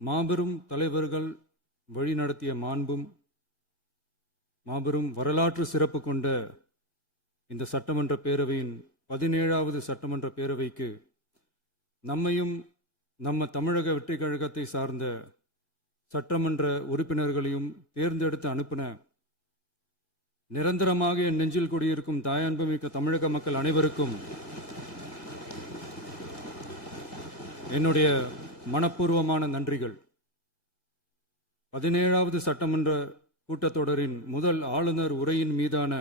மாபெரும் தலைவர்கள் வழிநடத்திய மாண்பும் மாபெரும் வரலாற்று சிறப்பு கொண்ட இந்த சட்டமன்ற பேரவையின் 17வது சட்டமன்ற பேரவைக்கு நம்மையும் நம்ம தமிழக வெற்றி கழகத்தை சார்ந்த சட்டமன்ற உறுப்பினர்களையும் தேர்ந்தெடுத்து அனுப்பின நிரந்தரமாக என் நெஞ்சில் குடியிருக்கும் தாயன்புமிக்க தமிழக மக்கள் அனைவருக்கும் என்னுடைய மனப்பூர்வமான நன்றிகள். 17வது சட்டமன்ற கூட்டத்தொடரின் முதல் ஆளுநர் உரையின் மீதான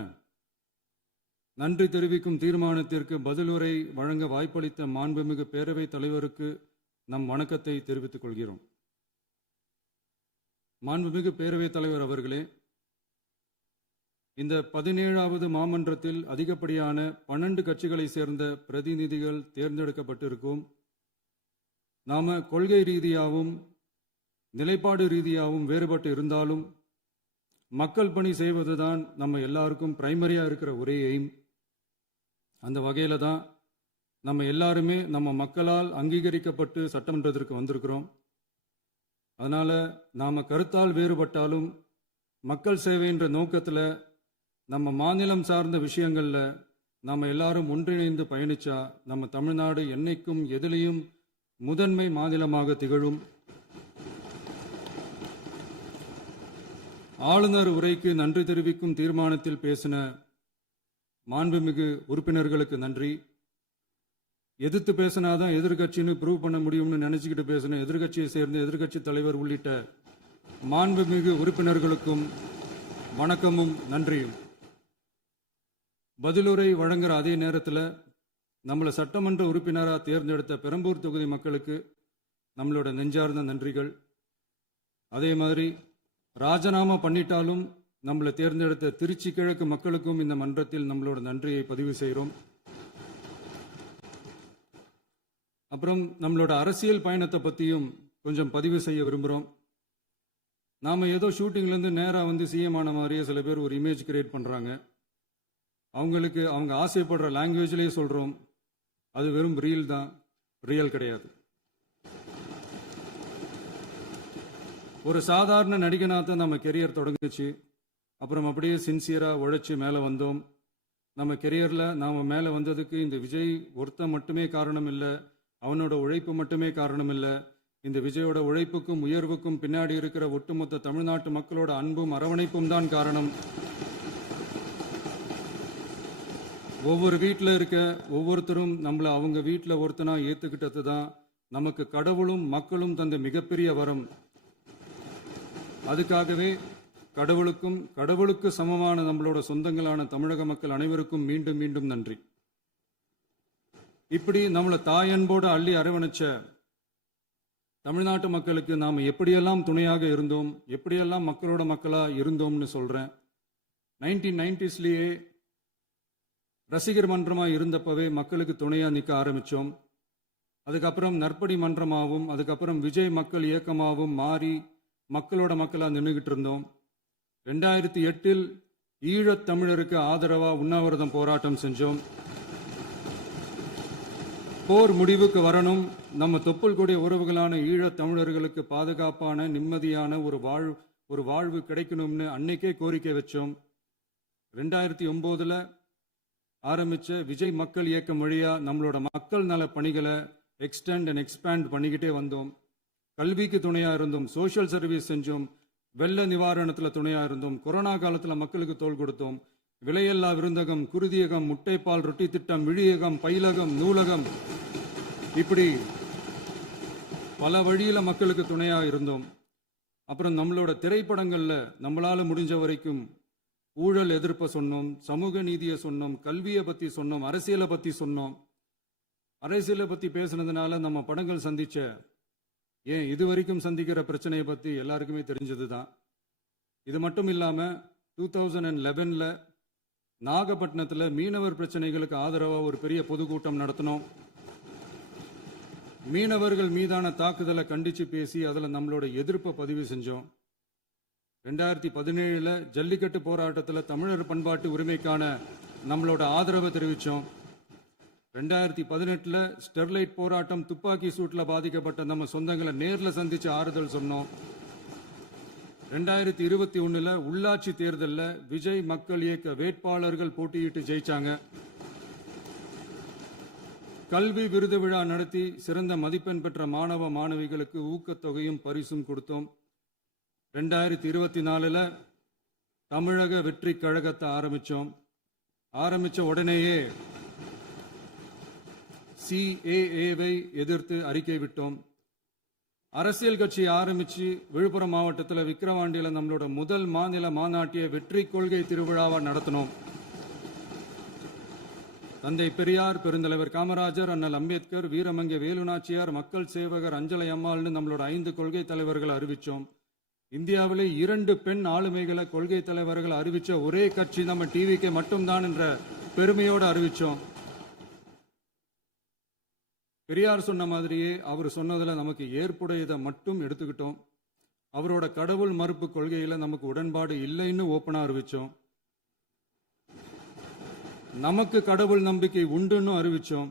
நன்றி தெரிவிக்கும் தீர்மானத்திற்கு பதிலுரை வழங்க வாய்ப்பளித்த மாண்புமிகு பேரவைத் தலைவருக்கு நம் வணக்கத்தை தெரிவித்துக் கொள்கிறோம். மாண்புமிகு பேரவைத் தலைவர் அவர்களே, இந்த 17வது மாமன்றத்தில் அதிகப்படியான 12 கட்சிகளை சேர்ந்த பிரதிநிதிகள் தேர்ந்தெடுக்கப்பட்டிருக்கும். நாம கொள்கை ரீதியாகவும் நிலைப்பாடு ரீதியாகவும் வேறுபட்டு இருந்தாலும் மக்கள் பணி செய்வதுதான் நம்ம எல்லாருக்கும் பிரைமரியா இருக்கிற ஒரே எய்ம். அந்த வகையில தான் நம்ம எல்லாருமே நம்ம மக்களால் அங்கீகரிக்கப்பட்டு சட்டமன்றத்திற்கு வந்திருக்கிறோம். அதனால நாம கருத்தால் வேறுபட்டாலும் மக்கள் சேவை என்ற நோக்கத்தில் நம்ம மாநிலம் சார்ந்த விஷயங்கள்ல நாம எல்லாரும் ஒன்றிணைந்து பயணிச்சா நம்ம தமிழ்நாடு என்னைக்கும் எதிலையும் முதன்மை மாநிலமாக திகழும். ஆளுநர் உரைக்கு நன்றி தெரிவிக்கும் தீர்மானத்தில் பேசின மாண்புமிகு உறுப்பினர்களுக்கு நன்றி. எதிர்த்து பேசினாதான் எதிர்கட்சின்னு ப்ரூவ் பண்ண முடியும்னு நினைச்சுக்கிட்டு பேசின எதிர்கட்சியை சேர்ந்த எதிர்கட்சி தலைவர் உள்ளிட்ட மாண்புமிகு உறுப்பினர்களுக்கும் வணக்கமும் நன்றியும். பதிலுரை வழங்குற அதே நேரத்தில் நம்மளை சட்டமன்ற உறுப்பினராக தேர்ந்தெடுத்த பெரம்பூர் தொகுதி மக்களுக்கு நம்மளோட நெஞ்சார்ந்த நன்றிகள். அதே மாதிரி ராஜினாமா பண்ணிட்டாலும் நம்மளை தேர்ந்தெடுத்த திருச்சி கிழக்கு மக்களுக்கும் இந்த மன்றத்தில் நம்மளோட நன்றியை பதிவு செய்கிறோம். அப்புறம் நம்மளோட அரசியல் பயணத்தை பற்றியும் கொஞ்சம் பதிவு செய்ய விரும்புகிறோம். நாம் ஏதோ ஷூட்டிங்லேருந்து நேராக வந்து சிஎம் ஆன மாதிரியே சில பேர் ஒரு இமேஜ் கிரியேட் பண்ணுறாங்க. அவங்களுக்கு அவங்க ஆசைப்படுற லாங்குவேஜ்லேயே சொல்கிறோம், அது வெறும் ரீல் தான், ரியல் கிடையாது. ஒரு சாதாரண நடிகனாக தான் நம்ம கெரியர் தொடங்குச்சு. அப்புறம் அப்படியே சின்சியராக உழைச்சி மேலே வந்தோம். நம்ம கெரியரில் நாம் மேலே வந்ததுக்கு இந்த விஜய் ஒருத்தன் மட்டுமே காரணம் இல்லை, அவனோட உழைப்பு மட்டுமே காரணம் இல்லை. இந்த விஜயோட உழைப்புக்கும் உயர்வுக்கும் பின்னாடி இருக்கிற ஒட்டுமொத்த தமிழ்நாட்டு மக்களோட அன்பும் அரவணைப்பும் தான் காரணம். ஒவ்வொரு வீட்டில் இருக்க ஒவ்வொருத்தரும் நம்மளை அவங்க வீட்டில் ஒருத்தனா ஏற்றுக்கிட்டது தான் நமக்கு கடவுளும் மக்களும் தந்த மிகப்பெரிய வரம். அதுக்காகவே கடவுளுக்கு சமமான நம்மளோட சொந்தங்களான தமிழக மக்கள் அனைவருக்கும் மீண்டும் மீண்டும் நன்றி. இப்படி நம்மளை தாயன்போடு அள்ளி அரவணைச்ச தமிழ்நாட்டு மக்களுக்கு நாம் எப்படியெல்லாம் துணையாக இருந்தோம், எப்படியெல்லாம் மக்களோட மக்களா இருந்தோம்னு சொல்றேன். 1990ஸ்லயே ரசிகர் மன்றமாக இருந்தப்பவே மக்களுக்கு துணையா நிற்க ஆரம்பிச்சோம். அதுக்கப்புறம் நற்படி மன்றமாகவும் அதுக்கப்புறம் விஜய் மக்கள் இயக்கமாகவும் மாறி மக்களோட மக்களா நின்றுகிட்டு இருந்தோம். 2008 ஈழத் தமிழருக்கு ஆதரவா உண்ணாவிரதம் போராட்டம் செஞ்சோம். போர் முடிவுக்கு வரணும், நம்ம தொப்புள் கூடிய உறவுகளான ஈழத் தமிழர்களுக்கு பாதுகாப்பான நிம்மதியான ஒரு வாழ்வு கிடைக்கணும்னு அன்னைக்கே கோரிக்கை வச்சோம். 2009 ஆரம்பிச்ச விஜய் மக்கள் இயக்கம் வழியா நம்மளோட மக்கள் நல பணிகளை எக்ஸ்டெண்ட் அண்ட் எக்ஸ்பேண்ட் பண்ணிக்கிட்டே வந்தோம். கல்விக்கு துணையா இருந்தோம், சோஷியல் சர்வீஸ் செஞ்சோம், வெள்ள நிவாரணத்தில் துணையா இருந்தோம், கொரோனா காலத்தில் மக்களுக்கு தோள் கொடுத்தோம். விலையில்லா விருந்தகம், குருதியகம், முட்டைப்பால் ரொட்டி திட்டம், விழியகம், பயிலகம், நூலகம், இப்படி பல வழியில மக்களுக்கு துணையா இருந்தோம். அப்புறம் நம்மளோட திரைப்படங்கள்ல நம்மளால முடிஞ்ச வரைக்கும் ஊழல் எதிர்ப்பை சொன்னோம், சமூக நீதியை சொன்னோம், கல்வியை பத்தி சொன்னோம், அரசியலை பத்தி சொன்னோம். அரசியலை பத்தி பேசுனதுனால நம்ம படங்கள் சந்திச்ச இது வரைக்கும் சந்திக்கிற பிரச்சனையை பத்தி எல்லாருக்குமே தெரிஞ்சதுதான். இது மட்டும் இல்லாம 2011 நாகப்பட்டினத்தில் மீனவர் பிரச்சனைகளுக்கு ஆதரவா ஒரு பெரிய பொதுக்கூட்டம் நடத்தினோம். மீனவர்கள் மீதான தாக்குதலை கண்டிச்சு பேசி அதில் நம்மளோட எதிர்ப்பை பதிவு செஞ்சோம். 2017 ஜல்லிக்கட்டு போராட்டத்தில் தமிழர் பண்பாட்டு உரிமைக்கான நம்மளோட ஆதரவை தெரிவித்தோம். 2018 ஸ்டெர்லைட் போராட்டம் துப்பாக்கி சூட்ல பாதிக்கப்பட்ட நம்ம சொந்தங்களை நேர்ல சந்திச்சு ஆறுதல் சொன்னோம். 2021 உள்ளாட்சி தேர்தலில் விஜய் மக்கள் இயக்க வேட்பாளர்கள் போட்டியிட்டு ஜெயிச்சாங்க. கல்வி விருது விழா நடத்தி சிறந்த மதிப்பெண் பெற்ற மாணவ மாணவிகளுக்கு ஊக்கத்தொகையும் பரிசும் கொடுத்தோம். 2024 தமிழக வெற்றி கழகத்தை ஆரம்பிச்ச உடனேயே CAA-வை எதிர்த்து அறிக்கை விட்டோம். அரசியல் கட்சி ஆரம்பிச்சு விழுப்புரம் மாவட்டத்தில் விக்கிரவாண்டியில் நம்மளோட முதல் மாநில மாநாட்டிய வெற்றி கொள்கை திருவிழாவை நடத்தினோம். தந்தை பெரியார், பெருந்தலைவர் காமராஜர், அண்ணல் அம்பேத்கர், வீரமங்கை வேலுநாச்சியார், மக்கள் சேவகர் அஞ்சலை அம்மாள்னு நம்மளோட 5 கொள்கை தலைவர்கள் அறிவிச்சோம். இந்தியாவிலே 2 பெண் ஆளுமைகளை கொள்கை தலைவர்கள் அறிவிச்ச ஒரே கட்சி நம்ம டிவிக்கு மட்டும்தான் என்ற பெருமையோடு அறிவிச்சோம். பெரியார் சொன்ன மாதிரியே அவர் சொன்னதுல நமக்கு ஏற்புடையதை மட்டும் எடுத்துக்கிட்டோம். அவரோட கடவுள் மறுப்பு கொள்கையில நமக்கு உடன்பாடு இல்லைன்னு ஓப்பனா அறிவிச்சோம். நமக்கு கடவுள் நம்பிக்கை உண்டுன்னு அறிவிச்சோம்.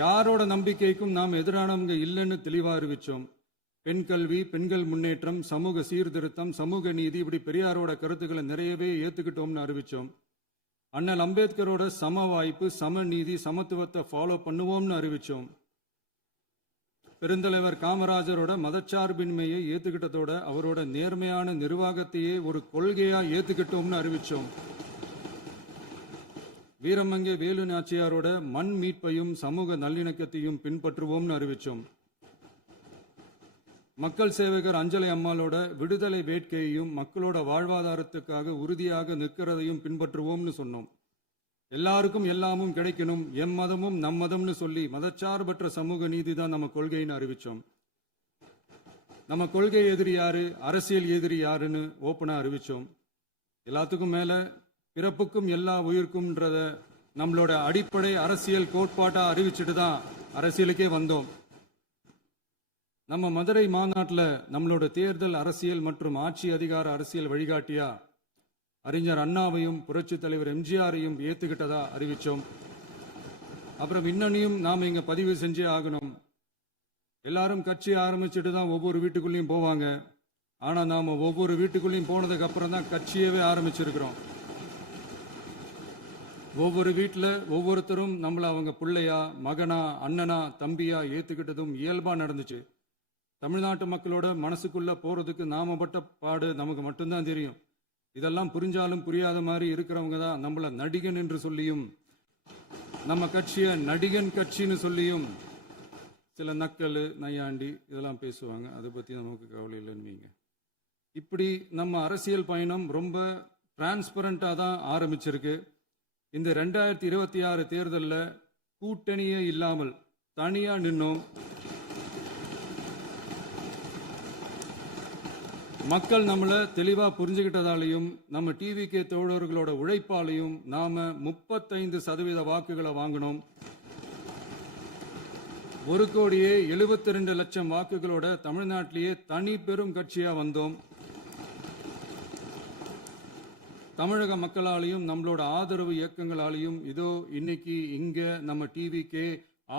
யாரோட நம்பிக்கைக்கும் நாம் எதிரானவங்க இல்லைன்னு தெளிவா அறிவிச்சோம். பெண் கல்வி, பெண்கள் முன்னேற்றம், சமூக சீர்திருத்தம், சமூக நீதி, இப்படி பெரியாரோட கருத்துக்களை நிறையவே ஏத்துக்கிட்டோம்னு அறிவிச்சோம். அண்ணல் அம்பேத்கரோட சம வாய்ப்பு, சமநீதி, சமத்துவத்தை ஃபாலோ பண்ணுவோம்னு அறிவிச்சோம். பெருந்தலைவர் காமராஜரோட மதச்சார்பின்மையை ஏத்துக்கிட்டதோட அவரோட நேர்மையான நிர்வாகத்தையே ஒரு கொள்கையா ஏத்துக்கிட்டோம்னு அறிவிச்சோம். வீரமங்கை வேலு நாச்சியாரோட மண் மீட்பையும் சமூக நல்லிணக்கத்தையும் பின்பற்றுவோம்னு அறிவிச்சோம். மக்கள் சேவகர் அஞ்சலை அம்மாளோட விடுதலை வேட்கையையும் மக்களோட வாழ்வாதாரத்துக்காக உறுதியாக நிற்கிறதையும் பின்பற்றுவோம்னு சொன்னோம். எல்லாருக்கும் எல்லாமும் கிடைக்கணும், எம் மதமும் நம் மதம்னு சொல்லி மதச்சார்பற்ற சமூக நீதி தான் நம்ம கொள்கைன்னு அறிவிச்சோம். நம்ம கொள்கை எதிரி யாரு, அரசியல் எதிரி யாருன்னு ஓப்பனா அறிவிச்சோம். எல்லாத்துக்கும் மேல பிறப்புக்கும் எல்லா உயிருக்கும்ன்றத நம்மளோட அடிப்படை அரசியல் கோட்பாட்டா அறிவிச்சுட்டு தான் அரசியலுக்கே வந்தோம். நம்ம மதுரை மாநாட்டில் நம்மளோட தேர்தல் அரசியல் மற்றும் ஆட்சி அதிகார அரசியல் வழிகாட்டியா அறிஞர் அண்ணாவையும் புரட்சி தலைவர் எம்ஜிஆரையும் ஏத்துக்கிட்டதா அறிவிச்சோம். அப்புறம் இன்னனையும் நாம இங்க பதிவு செஞ்சே ஆகணும். எல்லாரும் கட்சி ஆரம்பிச்சுட்டு தான் ஒவ்வொரு வீட்டுக்குள்ளேயும் போவாங்க. ஆனா நாம ஒவ்வொரு வீட்டுக்குள்ளேயும் போனதுக்கு அப்புறம் தான் கட்சியவே ஆரம்பிச்சிருக்கிறோம். ஒவ்வொரு வீட்டில் ஒவ்வொருத்தரும் நம்மள அவங்க பிள்ளையா, மகனா, அண்ணனா, தம்பியா ஏத்துக்கிட்டதும் இயல்பா நடந்துச்சு. தமிழ்நாட்டு மக்களோட மனசுக்குள்ள போறதுக்கு நாம பட்ட பாடு நமக்கு மட்டும்தான் தெரியும். இதெல்லாம் புரிஞ்சாலும் புரியாத மாதிரி இருக்கிறவங்க தான் நம்மள நடிகன் என்று சொல்லியும் நம்ம கட்சியை நடிகன் கட்சின்னு சொல்லியும் சில நக்கல், நையாண்டி இதெல்லாம் பேசுவாங்க. அதை பத்தி நமக்கு கவலை இல்லைன்னு வைங்க. இப்படி நம்ம அரசியல் பயணம் ரொம்ப டிரான்ஸ்பரண்டா தான் ஆரம்பிச்சிருக்கு. இந்த 2026 தேர்தலில் கூட்டணியே இல்லாமல் தனியா நின்னோம். மக்கள் நம்மளை தெளிவா புரிஞ்சுக்கிட்டதாலையும் நம்ம டிவிகே தோழர்களோட உழைப்பாலையும் நாம 35% வாக்குகளை வாங்கினோம். 1,72,00,000 வாக்குகளோட தமிழ்நாட்டிலேயே தனி பெரும் கட்சியா வந்தோம். தமிழக மக்களாலையும் நம்மளோட ஆதரவு இயக்கங்களாலையும் இதோ இன்னைக்கு இங்க நம்ம டிவிகே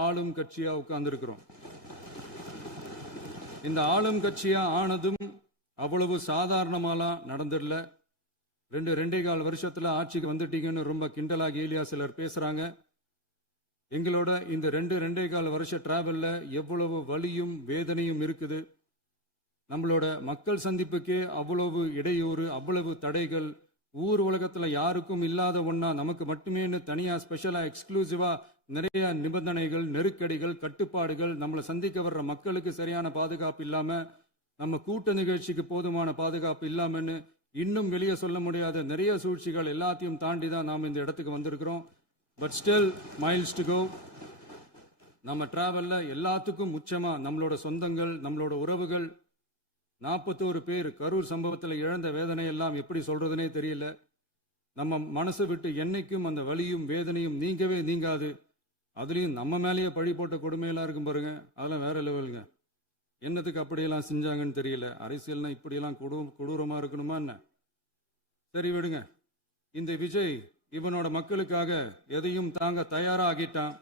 ஆளும் கட்சியா உட்கார்ந்துருக்கிறோம். இந்த ஆளும் கட்சியா ஆனதும் அவ்வளவு சாதாரணமாலாம் நடந்துடல. 2.25 வருஷத்துல ஆட்சிக்கு வந்துட்டீங்கன்னு ரொம்ப கிண்டலா கேலியா சிலர் பேசுறாங்க. எங்களோட இந்த 2.25 வருஷ டிராவல்ல எவ்வளவு வலியும் வேதனையும் இருக்குது. நம்மளோட மக்கள் சந்திப்புக்கே அவ்வளவு இடையூறு, அவ்வளவு தடைகள், ஊர் உலகத்துல யாருக்கும் இல்லாத ஒன்னா நமக்கு மட்டுமேன்னு தனியா ஸ்பெஷலா எக்ஸ்க்ளூசிவா நிறைய நிபந்தனைகள், நெருக்கடிகள், கட்டுப்பாடுகள், நம்மளை சந்திக்க வர்ற மக்களுக்கு சரியான பாதுகாப்பு இல்லாம, நம்ம கூட்ட நிகழ்ச்சிக்கு போதுமான பாதுகாப்பு இல்லாமன்னு இன்னும் வெளியே சொல்ல முடியாத நிறைய சூழ்ச்சிகள் எல்லாத்தையும் தாண்டி தான் நாம் இந்த இடத்துக்கு வந்திருக்கிறோம். But still miles to go. நம்ம டிராவல்ல எல்லாத்துக்கும் முச்சமா நம்மளோட சொந்தங்கள், நம்மளோட உறவுகள், 41 பேர் கரூர் சம்பவத்தில் இழந்த வேதனை எல்லாம் எப்படி சொல்றதுனே தெரியல. நம்ம மனசை விட்டு என்னைக்கும் அந்த வலியும் வேதனையும் நீங்கவே நீங்காது. அதுலயும் நம்ம மேலேயே பழி போட்ட கொடுமையெல்லாம் இருக்கும் பாருங்க, அதெல்லாம் வேற லெவலுங்க. என்னத்துக்கு அப்படியெல்லாம் செஞ்சாங்கன்னு தெரியல. அரசியல்னா இப்படியெல்லாம் கொடூரமா இருக்கணுமா என்ன? சரி விடுங்க. இந்த விஜய் இவனோட மக்களுக்காக எதையும் தாங்க தயாராகிட்டான்.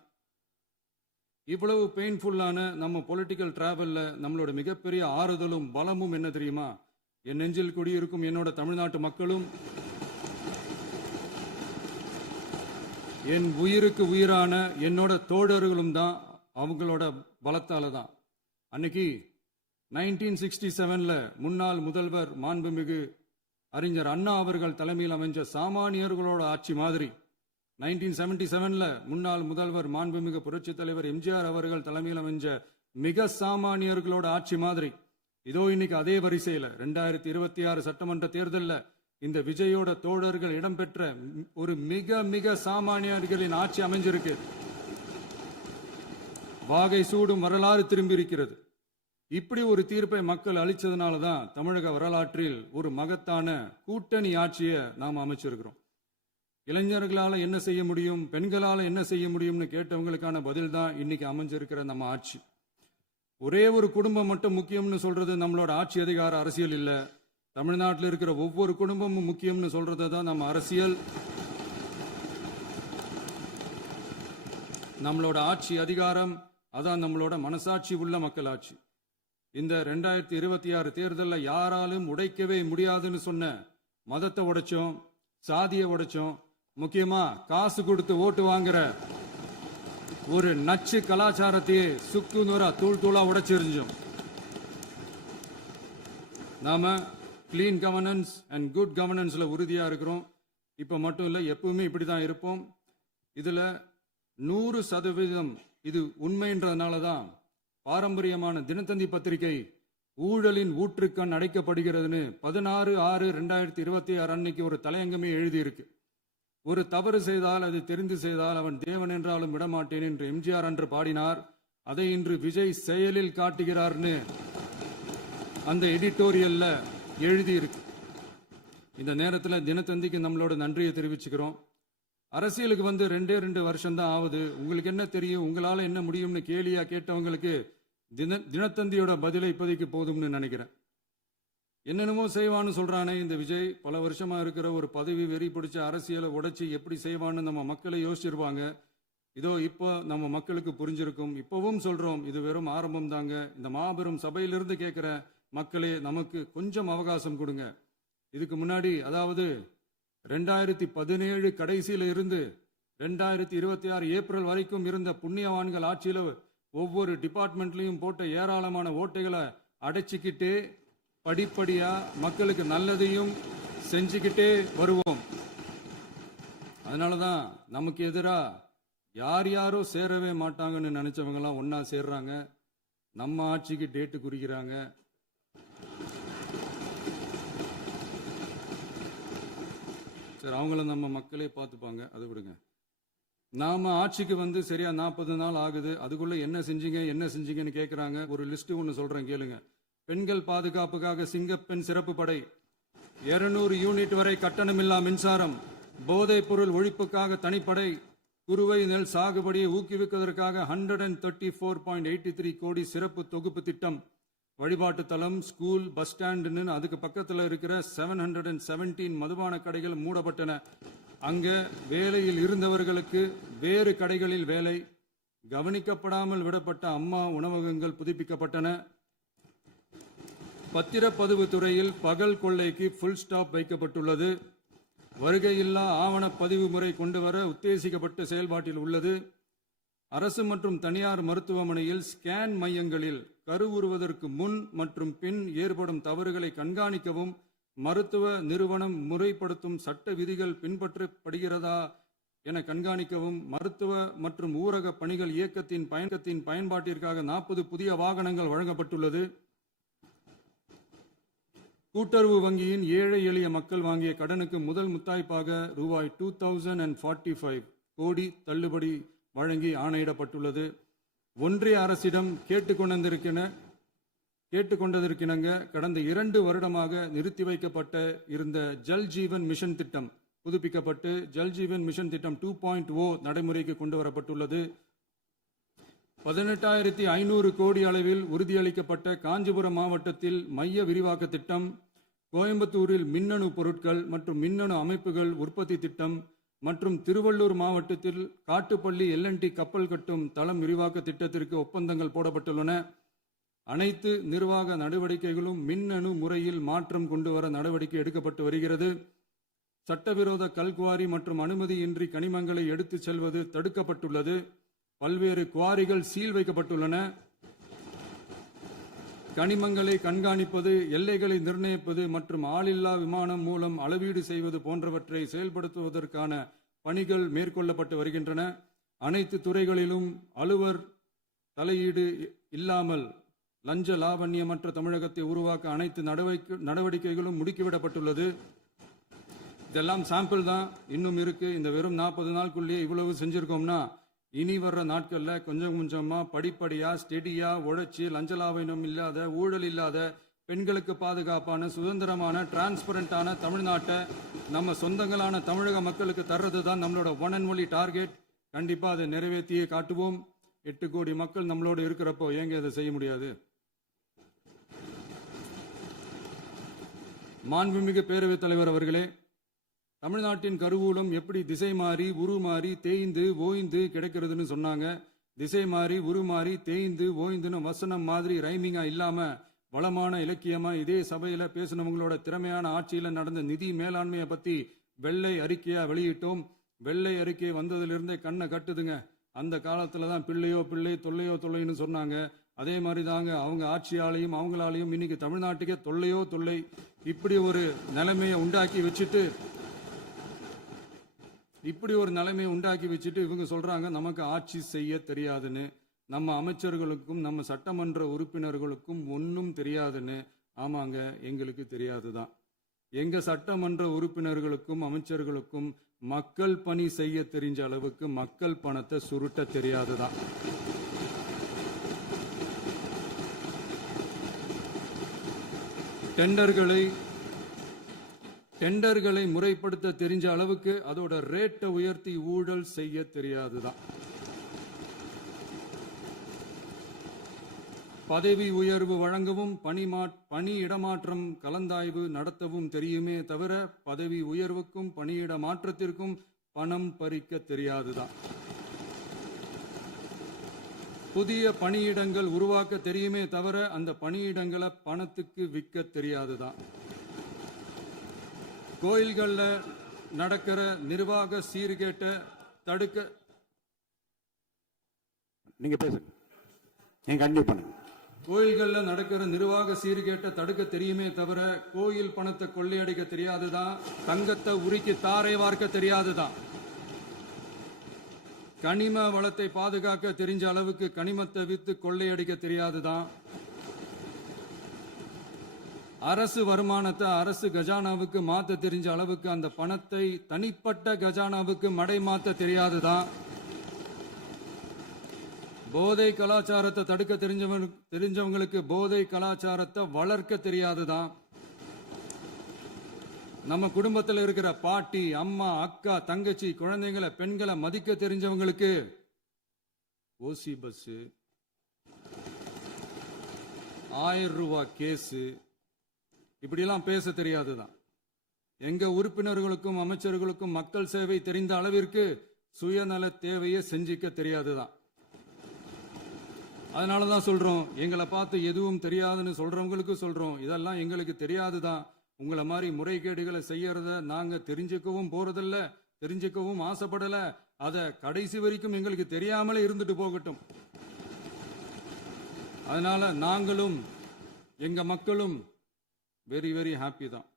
இவ்வளவு பெயின்ஃபுல்லான நம்ம பொலிட்டிக்கல் டிராவல்ல நம்மளோட மிகப்பெரிய ஆறுதலும் பலமும் என்ன தெரியுமா? என் நெஞ்சில் குடியிருக்கும் என்னோட தமிழ்நாட்டு மக்களும் என் உயிருக்கு உயிரான என்னோட தோழர்களும் தான். அவங்களோட பலத்தால தான். அன்னைக்கு 1967 முன்னாள் முதல்வர் மாண்புமிகு அறிஞர் அண்ணா அவர்கள் தலைமையில் அமைஞ்ச சாமானியர்களோட ஆட்சி மாதிரி 1977 முன்னாள் முதல்வர் மாண்புமிகு புரட்சித் தலைவர் எம்ஜிஆர் அவர்கள் தலைமையில் அமைஞ்ச மிக சாமானியர்களோட ஆட்சி மாதிரி இதோ இன்னைக்கு அதே வரிசையில 2026 சட்டமன்ற தேர்தலில் இந்த விஜயோட தோழர்கள் இடம்பெற்ற ஒரு மிக மிக சாமானியர்களின் ஆட்சி அமைஞ்சிருக்கு. வாகை சூடும் வரலாறு திரும்பி இருக்கிறது. இப்படி ஒரு தீர்ப்பை மக்கள் அளிச்சதுனால தான் தமிழக வரலாற்றில் ஒரு மகத்தான கூட்டணி ஆட்சியை நாம் அமைச்சிருக்கிறோம். இளைஞர்களால என்ன செய்ய முடியும், பெண்களால என்ன செய்ய முடியும்னு கேட்டவங்களுக்கான பதில் தான் இன்னைக்கு அமைஞ்சிருக்கிற நம்ம ஆட்சி. ஒரே ஒரு குடும்பம் மட்டும் முக்கியம்னு சொல்றது நம்மளோட ஆட்சி அதிகார அரசியல் இல்ல. தமிழ்நாட்டில் இருக்கிற ஒவ்வொரு குடும்பமும் முக்கியம்னு சொல்றது தான் நம்ம அரசியல். நம்மளோட ஆட்சி அதிகாரம் அதான் நம்மளோட மனசாட்சி உள்ள மக்களாட்சி. இந்த 2026 தேர்தலில் யாராலும் உடைக்கவே முடியாதுன்னு சொன்ன மதத்தை உடைச்சோம், சாதியை உடைச்சோம், முக்கியமா காசு கொடுத்து ஓட்டு வாங்குற ஒரு நச்சு கலாச்சாரத்தையே சுக்கு நூறா தூள் தூளா உடைச்சிருந்தோம். நாம கிளீன் கவர்னன்ஸ் அண்ட் குட் கவர்னன்ஸ்ல உறுதியா இருக்கிறோம். இப்ப மட்டும் இல்ல, எப்பவுமே இப்படிதான் இருப்போம். இதுல 100% இது உண்மைன்றதுனால தான் பாரம்பரியமான தினத்தந்தி பத்திரிகை ஊழலின் ஊற்றுக்கண் அடைக்கப்படுகிறதுன்னு 16/6/2026 அன்னைக்கு ஒரு தலையங்கமே எழுதியிருக்கு. ஒரு தவறு செய்தால் அது தெரிந்து செய்தால் அவன் தேவன் என்றாலும் விடமாட்டேன் என்று எம்ஜிஆர் அன்று பாடினார். அதை இன்று விஜய் செயலில் காட்டுகிறார்னு அந்த எடிட்டோரியல்ல எழுதியிருக்கு. இந்த நேரத்தில் தினத்தந்திக்கு நம்மளோட நன்றியை தெரிவிச்சுக்கிறோம். அரசியலுக்கு வந்து 2 வருஷம் தான் ஆகுது. உங்களுக்கு என்ன தெரியும், உங்களால என்ன முடியும்னு கேலியா கேட்டவங்களுக்கு தினத்தந்தியோட பதிலை இப்போதைக்கு போதும்னு நினைக்கிறேன். என்னென்னமோ செய்வான்னு சொல்றானே இந்த விஜய், பல வருஷமா இருக்கிற ஒரு பதவி வெறி பிடிச்ச அரசியலை உடைச்சி எப்படி செய்வான்னு நம்ம மக்களை யோசிச்சிருப்பாங்க. இதோ இப்போ நம்ம மக்களுக்கு புரிஞ்சிருக்கும். இப்பவும் சொல்றோம், இது வெறும் ஆரம்பம் தாங்க. இந்த மாபெரும் சபையிலிருந்து கேட்கிற மக்களே, நமக்கு கொஞ்சம் அவகாசம் கொடுங்க. இதுக்கு முன்னாடி, அதாவது 2017 கடைசியில இருந்து 2026 ஏப்ரல் வரைக்கும் இருந்த புண்ணியவான்கள் ஆட்சியில ஒவ்வொரு டிபார்ட்மெண்ட்லயும் போட்ட ஏராளமான ஓட்டைகளை அடைச்சிக்கிட்டே படிப்படியா மக்களுக்கு நல்லதையும் செஞ்சுக்கிட்டே வருவோம். அதனாலதான் நமக்கு எதிரா யார் யாரோ சேரவே மாட்டாங்கன்னு நினைச்சவங்க எல்லாம் ஒன்னா சேர்றாங்க. நம்ம ஆட்சிக்கு டேட்டு குறிக்கிறாங்க. சரி, அவங்கள நம்ம மக்களே பார்த்துப்பாங்க, அதை விடுங்க. நாம ஆட்சிக்கு வந்து சரியா 40 நாள் ஆகுது. அதுக்குள்ள என்ன செஞ்சீங்கன்னு கேட்கிறாங்க. ஒரு லிஸ்ட் ஒன்று சொல்றேன் கேளுங்க. பெண்கள் பாதுகாப்புக்காக சிங்கப்பெண் சிறப்பு படை, 200 யூனிட் வரை கட்டணமில்லா மின்சாரம், போதைப் பொருள் ஒழிப்புக்காக தனிப்படை, குறுவை நெல் சாகுபடியை ஊக்குவிப்பதற்காக 134.83 கோடி சிறப்பு தொகுப்பு திட்டம், வழிபாட்டு தலம், ஸ்கூல், பஸ் ஸ்டாண்டுன்னு அதுக்கு பக்கத்தில் இருக்கிற 717 மதுபான கடைகள் மூடப்பட்டன. அங்க வேலையில் இருந்தவர்களுக்கு வேறு கடைகளில் வேலை, கவனிக்கப்படாமல் விடப்பட்ட அம்மா உணவகங்கள் புதுப்பிக்கப்பட்டன. பத்திரப்பதிவு துறையில் பகல் கொள்ளைக்கு ஃபுல் ஸ்டாப் வைக்கப்பட்டுள்ளது. வருகையில்லா ஆவண பதிவு முறை கொண்டு வர உத்தேசிக்கப்பட்ட செயல்பாட்டில் உள்ளது. அரசு மற்றும் தனியார் மருத்துவமனையில் ஸ்கேன் மையங்களில் கருவுறுவதற்கு முன் மற்றும் பின் ஏற்படும் தவறுகளை கண்காணிக்கவும், மருத்துவ நிறுவனம் முறைப்படுத்தும் சட்ட விதிகள் பின்பற்றப்படுகிறதா என கண்காணிக்கவும், மருத்துவ மற்றும் ஊரக பணிகள் இயக்கத்தின் பயன்பாட்டிற்காக 40 புதிய வாகனங்கள் வழங்கப்பட்டுள்ளது. கூட்டுறவு வங்கியின் ஏழை எளிய மக்கள் வாங்கிய கடனுக்கு முதல் முத்தாய்ப்பாக ரூபாய் 2045 கோடி தள்ளுபடி வழங்கி ஆணையிடப்பட்டுள்ளது. ஒன்றிய அரசிடம் கேட்டுக்கொண்டதற்கிணங்க கடந்த 2 வருடமாக நிறுத்தி வைக்கப்பட்ட இருந்த ஜல் ஜீவன் மிஷன் திட்டம் புதுப்பிக்கப்பட்டு ஜல் ஜீவன் மிஷன் திட்டம் 2.0 நடைமுறைக்கு கொண்டு வரப்பட்டுள்ளது. 18,500 கோடி அளவில் உறுதியளிக்கப்பட்ட காஞ்சிபுரம் மாவட்டத்தில் மைய விரிவாக்க திட்டம், கோயம்புத்தூரில் மின்னணு பொருட்கள் மற்றும் மின்னணு அமைப்புகள் உற்பத்தி திட்டம், மற்றும் திருவள்ளூர் மாவட்டத்தில் காட்டுப்பள்ளி LNT கப்பல் கட்டும் தளம் விரிவாக்க திட்டத்திற்கு ஒப்பந்தங்கள் போடப்பட்டுள்ளன. அனைத்து நிர்வாக நடவடிக்கைகளும் மின்னணு முறையில் மாற்றம் கொண்டு வர நடவடிக்கை எடுக்கப்பட்டு வருகிறது. சட்டவிரோத கல்குவாரி மற்றும் அனுமதியின்றி கனிமங்களை எடுத்துச் செல்வது தடுக்கப்பட்டுள்ளது. பல்வேறு குவாரிகள் சீல் வைக்கப்பட்டுள்ளன. கனிமங்களை கண்காணிப்பது, எல்லைகளை நிர்ணயிப்பது மற்றும் ஆளில்லா விமானம் மூலம் அளவீடு செய்வது போன்றவற்றை செயல்படுத்துவதற்கான பணிகள் மேற்கொள்ளப்பட்டு வருகின்றன. அனைத்து துறைகளிலும் அலுவலர் தலையீடு இல்லாமல் லஞ்ச லாவண்யமற்ற தமிழகத்தை உருவாக்க அனைத்து நடவடிக்கைகளும் முடுக்கிவிடப்பட்டுள்ளது. இதெல்லாம் சாம்பிள் தான், இன்னும் இருக்கு. இந்த வெறும் 40 நாளுக்குள்ளேயே இவ்வளவு செஞ்சிருக்கோம்னா இனி வர்ற நாட்கள்ல கொஞ்சம் கொஞ்சமா படிப்படியா ஸ்டெடியா உழைச்சி லஞ்சலாவணம் இல்லாத, ஊழல் இல்லாத, பெண்களுக்கு பாதுகாப்பான, சுதந்திரமான, டிரான்ஸ்பரண்டான தமிழ்நாட்டை நம்ம சொந்தங்களான தமிழக மக்களுக்கு தர்றது தான் நம்மளோட ஒன் அண்ட் ஒன்லி டார்கெட். கண்டிப்பா அதை நிறைவேற்றியே காட்டுவோம். 8 கோடி மக்கள் நம்மளோட இருக்கிறப்போ ஏங்க இதை செய்ய முடியாது? மாண்புமிகு பேரவைத் தலைவர் அவர்களே, தமிழ்நாட்டின் கருவூலம் எப்படி திசை மாறி உருமாறி தேய்ந்து ஓய்ந்து கிடைக்கிறதுன்னு சொன்னாங்க. திசை மாறி உருமாறி தேய்ந்து ஓய்ந்துன்னு வசனம் மாதிரி ரைமிங்கா இல்லாம வளமான இலக்கியமா இதே சபையில பேசினவங்களோட திறமையான ஆட்சியில நடந்த நிதி மேலாண்மையை பத்தி வெள்ளை அறிக்கையா வெளியிட்டோம். வெள்ளை அறிக்கை வந்ததிலிருந்தே கண்ணை கட்டுதுங்க. அந்த காலத்துல தான் பிள்ளையோ பிள்ளை, தொல்லையோ தொல்லைன்னு சொன்னாங்க. அதே மாதிரி தாங்க அவங்க ஆட்சியாலையும் அவங்களாலையும் இன்னைக்கு தமிழ்நாட்டுக்கே தொல்லையோ தொல்லை. இப்படி ஒரு நிலைமையை உண்டாக்கி வச்சுட்டு இவங்க சொல்றாங்க நமக்கு ஆட்சி செய்ய தெரியாதுன்னு. நம்ம அமைச்சர்களுக்கும் நம்ம சட்டமன்ற உறுப்பினர்களுக்கும் ஒன்றும் தெரியாதுன்னு. ஆமாங்க, எங்களுக்கு தெரியாதுதான். எங்க சட்டமன்ற உறுப்பினர்களுக்கும் அமைச்சர்களுக்கும் மக்கள் பணி செய்ய தெரிஞ்ச அளவுக்கு மக்கள் பணத்தை சுருட்ட தெரியாதுதான். டெண்டர்களை முறைப்படுத்த தெரிஞ்ச அளவுக்கு அதோட ரேட்டை உயர்த்தி ஊழல் செய்ய தெரியாதுதான். பதவி உயர்வு வழங்கவும் பணி இடமாற்றம் கலந்தாய்வு நடத்தவும் தெரியுமே தவிர பதவி உயர்வுக்கும் பணியிட மாற்றத்திற்கும் பணம் பறிக்க தெரியாதுதான். புதிய பணியிடங்கள் உருவாக்க தெரியுமே தவிர அந்த பணியிடங்களை பணத்துக்கு விற்க தெரியாதுதான். கோயில்கள்ல நடக்கிற நிர்வாக சீர்கேட்டை தடுக்க நீங்க பேசுங்க, நீங்க கண்டிப்பா பண்ணுங்க. கோயில்கள்ல நடக்கிற நிர்வாக சீர்கேட்டை தடுக்க தெரியுமே தவிர கோயில் பணத்தை கொள்ளையடிக்க தெரியாதுதான். தங்கத்தை உருக்கி தாரை வார்க்க தெரியாதுதான். கனிம வளத்தை பாதுகாக்க தெரிஞ்ச அளவுக்கு கனிமத்தை வித்து கொள்ளையடிக்க தெரியாதுதான். அரசு வருமானத்தை அரசு கஜானாவுக்கு மாத்த தெரிஞ்ச அளவுக்கு அந்த பணத்தை தனிப்பட்ட கஜானாவுக்கு மடை மாத்த தெரியாதுதான். போதை கலாச்சாரத்தை தடுக்க தெரிஞ்சவங்களுக்கு போதை கலாச்சாரத்தை வளர்க்க தெரியாதுதான். நம்ம குடும்பத்தில் இருக்கிற பாட்டி, அம்மா, அக்கா, தங்கச்சி, குழந்தைங்களை, பெண்களை மதிக்க தெரிஞ்சவங்களுக்கு ஓசி பஸ், 1000 ரூபாய் கேஸு, இப்படியெல்லாம் பேச தெரியாதுதான். எங்க உறுப்பினர்களுக்கும் அமைச்சர்களுக்கும் மக்கள் சேவை தெரிந்த அளவிற்கு சுயநல தேவையை செஞ்சிக்க தெரியாதுதான். அதனாலதான் சொல்றோம், எங்களை பார்த்து எதுவும் தெரியாதுன்னு சொல்றவங்களுக்கு சொல்றோம், இதெல்லாம் எங்களுக்கு தெரியாதுதான். உங்களை மாதிரி முறைகேடுகளை செய்யறத நாங்க தெரிஞ்சுக்கவும் போறதில்ல, தெரிஞ்சுக்கவும் ஆசைப்படல. அத கடைசி வரைக்கும் எங்களுக்கு தெரியாமலே இருந்துட்டு போகட்டும். அதனால நாங்களும் எங்க மக்களும் வெரி வெரி ஹாப்பி தான்.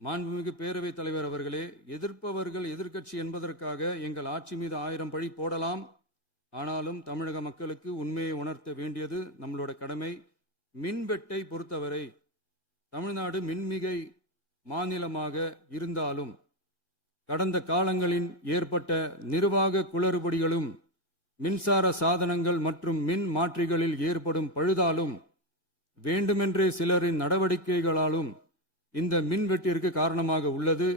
மாண்புமிகு பேரவைத் தலைவர் அவர்களே, எதிர்ப்பவர்கள் எதிர்க்கட்சி என்பதற்காக எங்கள் ஆட்சி மீது 1000 பழி போடலாம். ஆனாலும் தமிழக மக்களுக்கு உண்மையை உணர்த்த வேண்டியது நம்மளோட கடமை. மின்வெட்டை பொறுத்தவரை தமிழ்நாடு மின்மிகை மாநிலமாக இருந்தாலும் கடந்த காலங்களில் ஏற்பட்ட நிர்வாக குளறுபடிகளும் மின்சார சாதனங்கள் மற்றும் மின் மாற்றிகளில் ஏற்படும் பழுதாலும் வேண்டுமென்றே சிலரின் நடவடிக்கைகளாலும் இந்த மின்வெட்டிற்கு காரணமாக உள்ளது.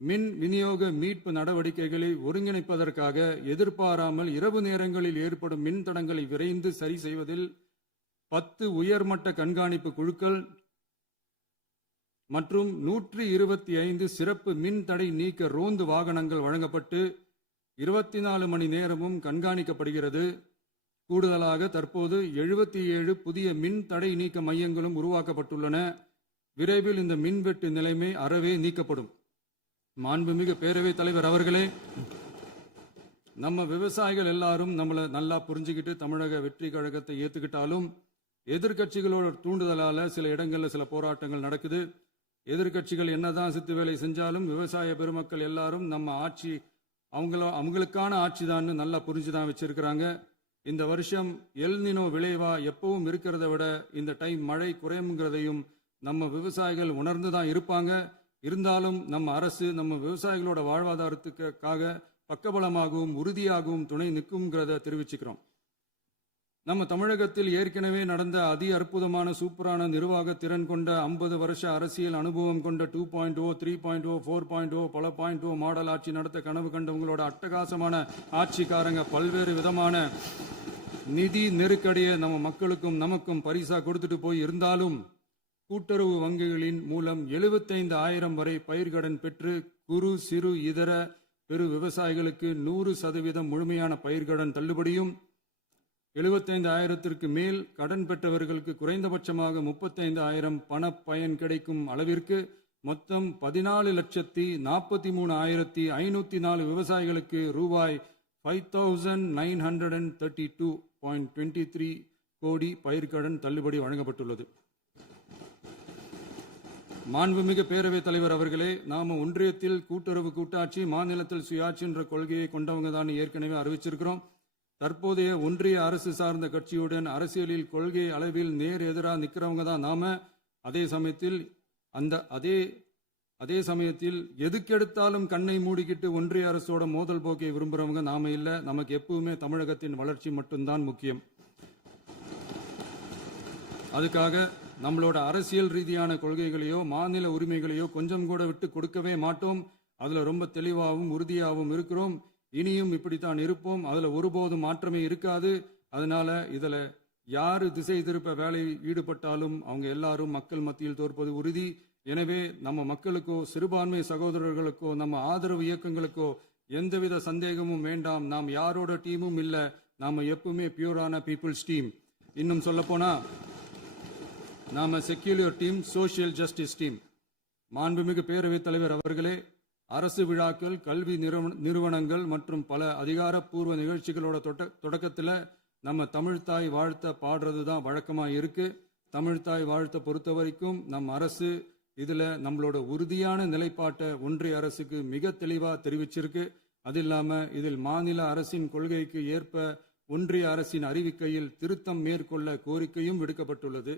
மின் விநியோக மீட்பு நடவடிக்கைகளை ஒருங்கிணைப்பதற்காக எதிர்பாராமல் இரவு நேரங்களில் ஏற்படும் மின் தடங்களை விரைந்து சரி செய்வதில் 10 உயர்மட்ட கண்காணிப்பு குழுக்கள் மற்றும் 125 சிறப்பு மின் தடை நீக்க ரோந்து வாகனங்கள் வழங்கப்பட்டு 24 மணி நேரமும் கண்காணிக்கப்படுகிறது. கூடுதலாக தற்போது 77 புதிய மின் தடை நீக்க மையங்களும் உருவாக்கப்பட்டுள்ளன. விரைவில் இந்த மின்வெட்டு நிலைமை அறவே நீக்கப்படும். மாண்புமிகு பேரவைத் தலைவர் அவர்களே, நம்ம விவசாயிகள் எல்லாரும் நம்மளை நல்லா புரிஞ்சுக்கிட்டு தமிழக வெற்றி கழகத்தை ஏத்துக்கிட்டாலும் எதிர்க்கட்சிகளோட தூண்டுதலால சில இடங்கள்ல சில போராட்டங்கள் நடக்குது. எதிர்க்கட்சிகள் என்னதான் சித்து வேலை செஞ்சாலும் விவசாய பெருமக்கள் எல்லாரும் நம்ம ஆட்சி அவங்களுக்கான ஆட்சி தான் நல்லா புரிஞ்சுதான் வச்சிருக்கிறாங்க. இந்த வருஷம் எல் நினோ விளைவா எப்பவும் இருக்கிறத விட இந்த டைம் மழை குறையுங்கிறதையும் நம்ம விவசாயிகள் உணர்ந்துதான் இருப்பாங்க. இருந்தாலும் நம்ம அரசு நம்ம விவசாயிகளோட வாழ்வாதாரத்துக்காக பக்கபலமாகவும் உறுதியாகவும் துணை நிற்கும்ங்கிறத தெரிவிச்சுக்கிறோம். நம்ம தமிழகத்தில் ஏற்கனவே நடந்த அதி அற்புதமான சூப்பரான நிர்வாக திறன் கொண்ட 50 வருஷ அரசியல் அனுபவம் கொண்ட 2.0, 3.0, 4.0 பல 0.0 மாடல் ஆட்சி நடத்த கனவு கண்டவங்களோட அட்டகாசமான ஆட்சிக்காரங்க பல்வேறு விதமான நிதி நெருக்கடியை நம்ம மக்களுக்கும் நமக்கும் பரிசா கொடுத்துட்டு போய் இருந்தாலும் கூட்டுறவு வங்கிகளின் மூலம் 75,000 வரை பயிர்கடன் பெற்று குறு சிறு இதர பெரு விவசாயிகளுக்கு 100% முழுமையான பயிர்கடன் தள்ளுபடியும் 75,000க்கு மேல் கடன் பெற்றவர்களுக்கு குறைந்தபட்சமாக 35,000 பண பயன் கிடைக்கும் அளவிற்கு மொத்தம் 14,43,504 விவசாயிகளுக்கு ரூபாய் 5,932.23 கோடி பயிர்கடன் தள்ளுபடி வழங்கப்பட்டுள்ளது. மாண்புமிகு பேரவைத் தலைவர் அவர்களே, நாம ஒன்றியத்தில் கூட்டுறவு கூட்டாட்சி, மாநிலத்தில் சுயாட்சி என்ற கொள்கையை கொண்டவங்க தான் ஏற்கனவே அறிவிச்சிருக்கிறோம். தற்போதைய ஒன்றிய அரசு சார்ந்த கட்சியுடன் அரசியலில் கொள்கை அளவில் நேர் எதிராக நிற்கிறவங்க தான் நாம. அதே சமயத்தில் எதுக்கெடுத்தாலும் கண்ணை மூடிக்கிட்டு ஒன்றிய அரசோட மோதல் போக்கை விரும்புறவங்க நாம இல்ல. நமக்கு எப்பவுமே தமிழகத்தின் வளர்ச்சி மட்டும்தான் முக்கியம். அதுக்காக நம்மளோட அரசியல் ரீதியான கொள்கைகளையோ மாநில உரிமைகளையோ கொஞ்சம் கூட விட்டு கொடுக்கவே மாட்டோம். அதுல ரொம்ப தெளிவாகவும் உறுதியாகவும் இருக்கிறோம். இனியும் இப்படித்தான் இருப்போம். அதுல ஒருபோதும் மாற்றமே இருக்காது. அதனால இதுல யாரு திசை திருப்ப வேலையில் ஈடுபட்டாலும் அவங்க எல்லாரும் மக்கள் மத்தியில் தோற்பது உறுதி. எனவே நம்ம மக்களுக்கோ சிறுபான்மை சகோதரர்களுக்கோ நம்ம ஆதரவு இயக்கங்களுக்கோ எந்தவித சந்தேகமும் வேண்டாம். நாம் யாரோட டீமும் இல்ல. நாம எப்பவுமே பியூரான பீப்புள்ஸ் டீம். இன்னும் சொல்ல போனா நாம secular team, social justice team. மாண்புமிகு பேரவைத் தலைவர் அவர்களே, அரசு விழாக்கள், கல்வி நிறுவனங்கள் மற்றும் பல அதிகாரப்பூர்வ நிகழ்ச்சிகளோட தொடக்கத்தில் நம்ம தமிழ்தாய் வாழ்த்த பாடுறது தான் வழக்கமா இருக்கு. தமிழ்தாய் வாழ்த்த பொறுத்த வரைக்கும் நம் அரசு இதுல நம்மளோட உறுதியான நிலைப்பாட்டை ஒன்றிய அரசுக்கு மிக தெளிவா தெரிவிச்சிருக்கு. அது இல்லாம இதில் மாநில அரசின் கொள்கைக்கு ஏற்ப ஒன்றிய அரசின் அறிவிக்கையில் திருத்தம் மேற்கொள்ள கோரிக்கையும் விடுக்கப்பட்டுள்ளது.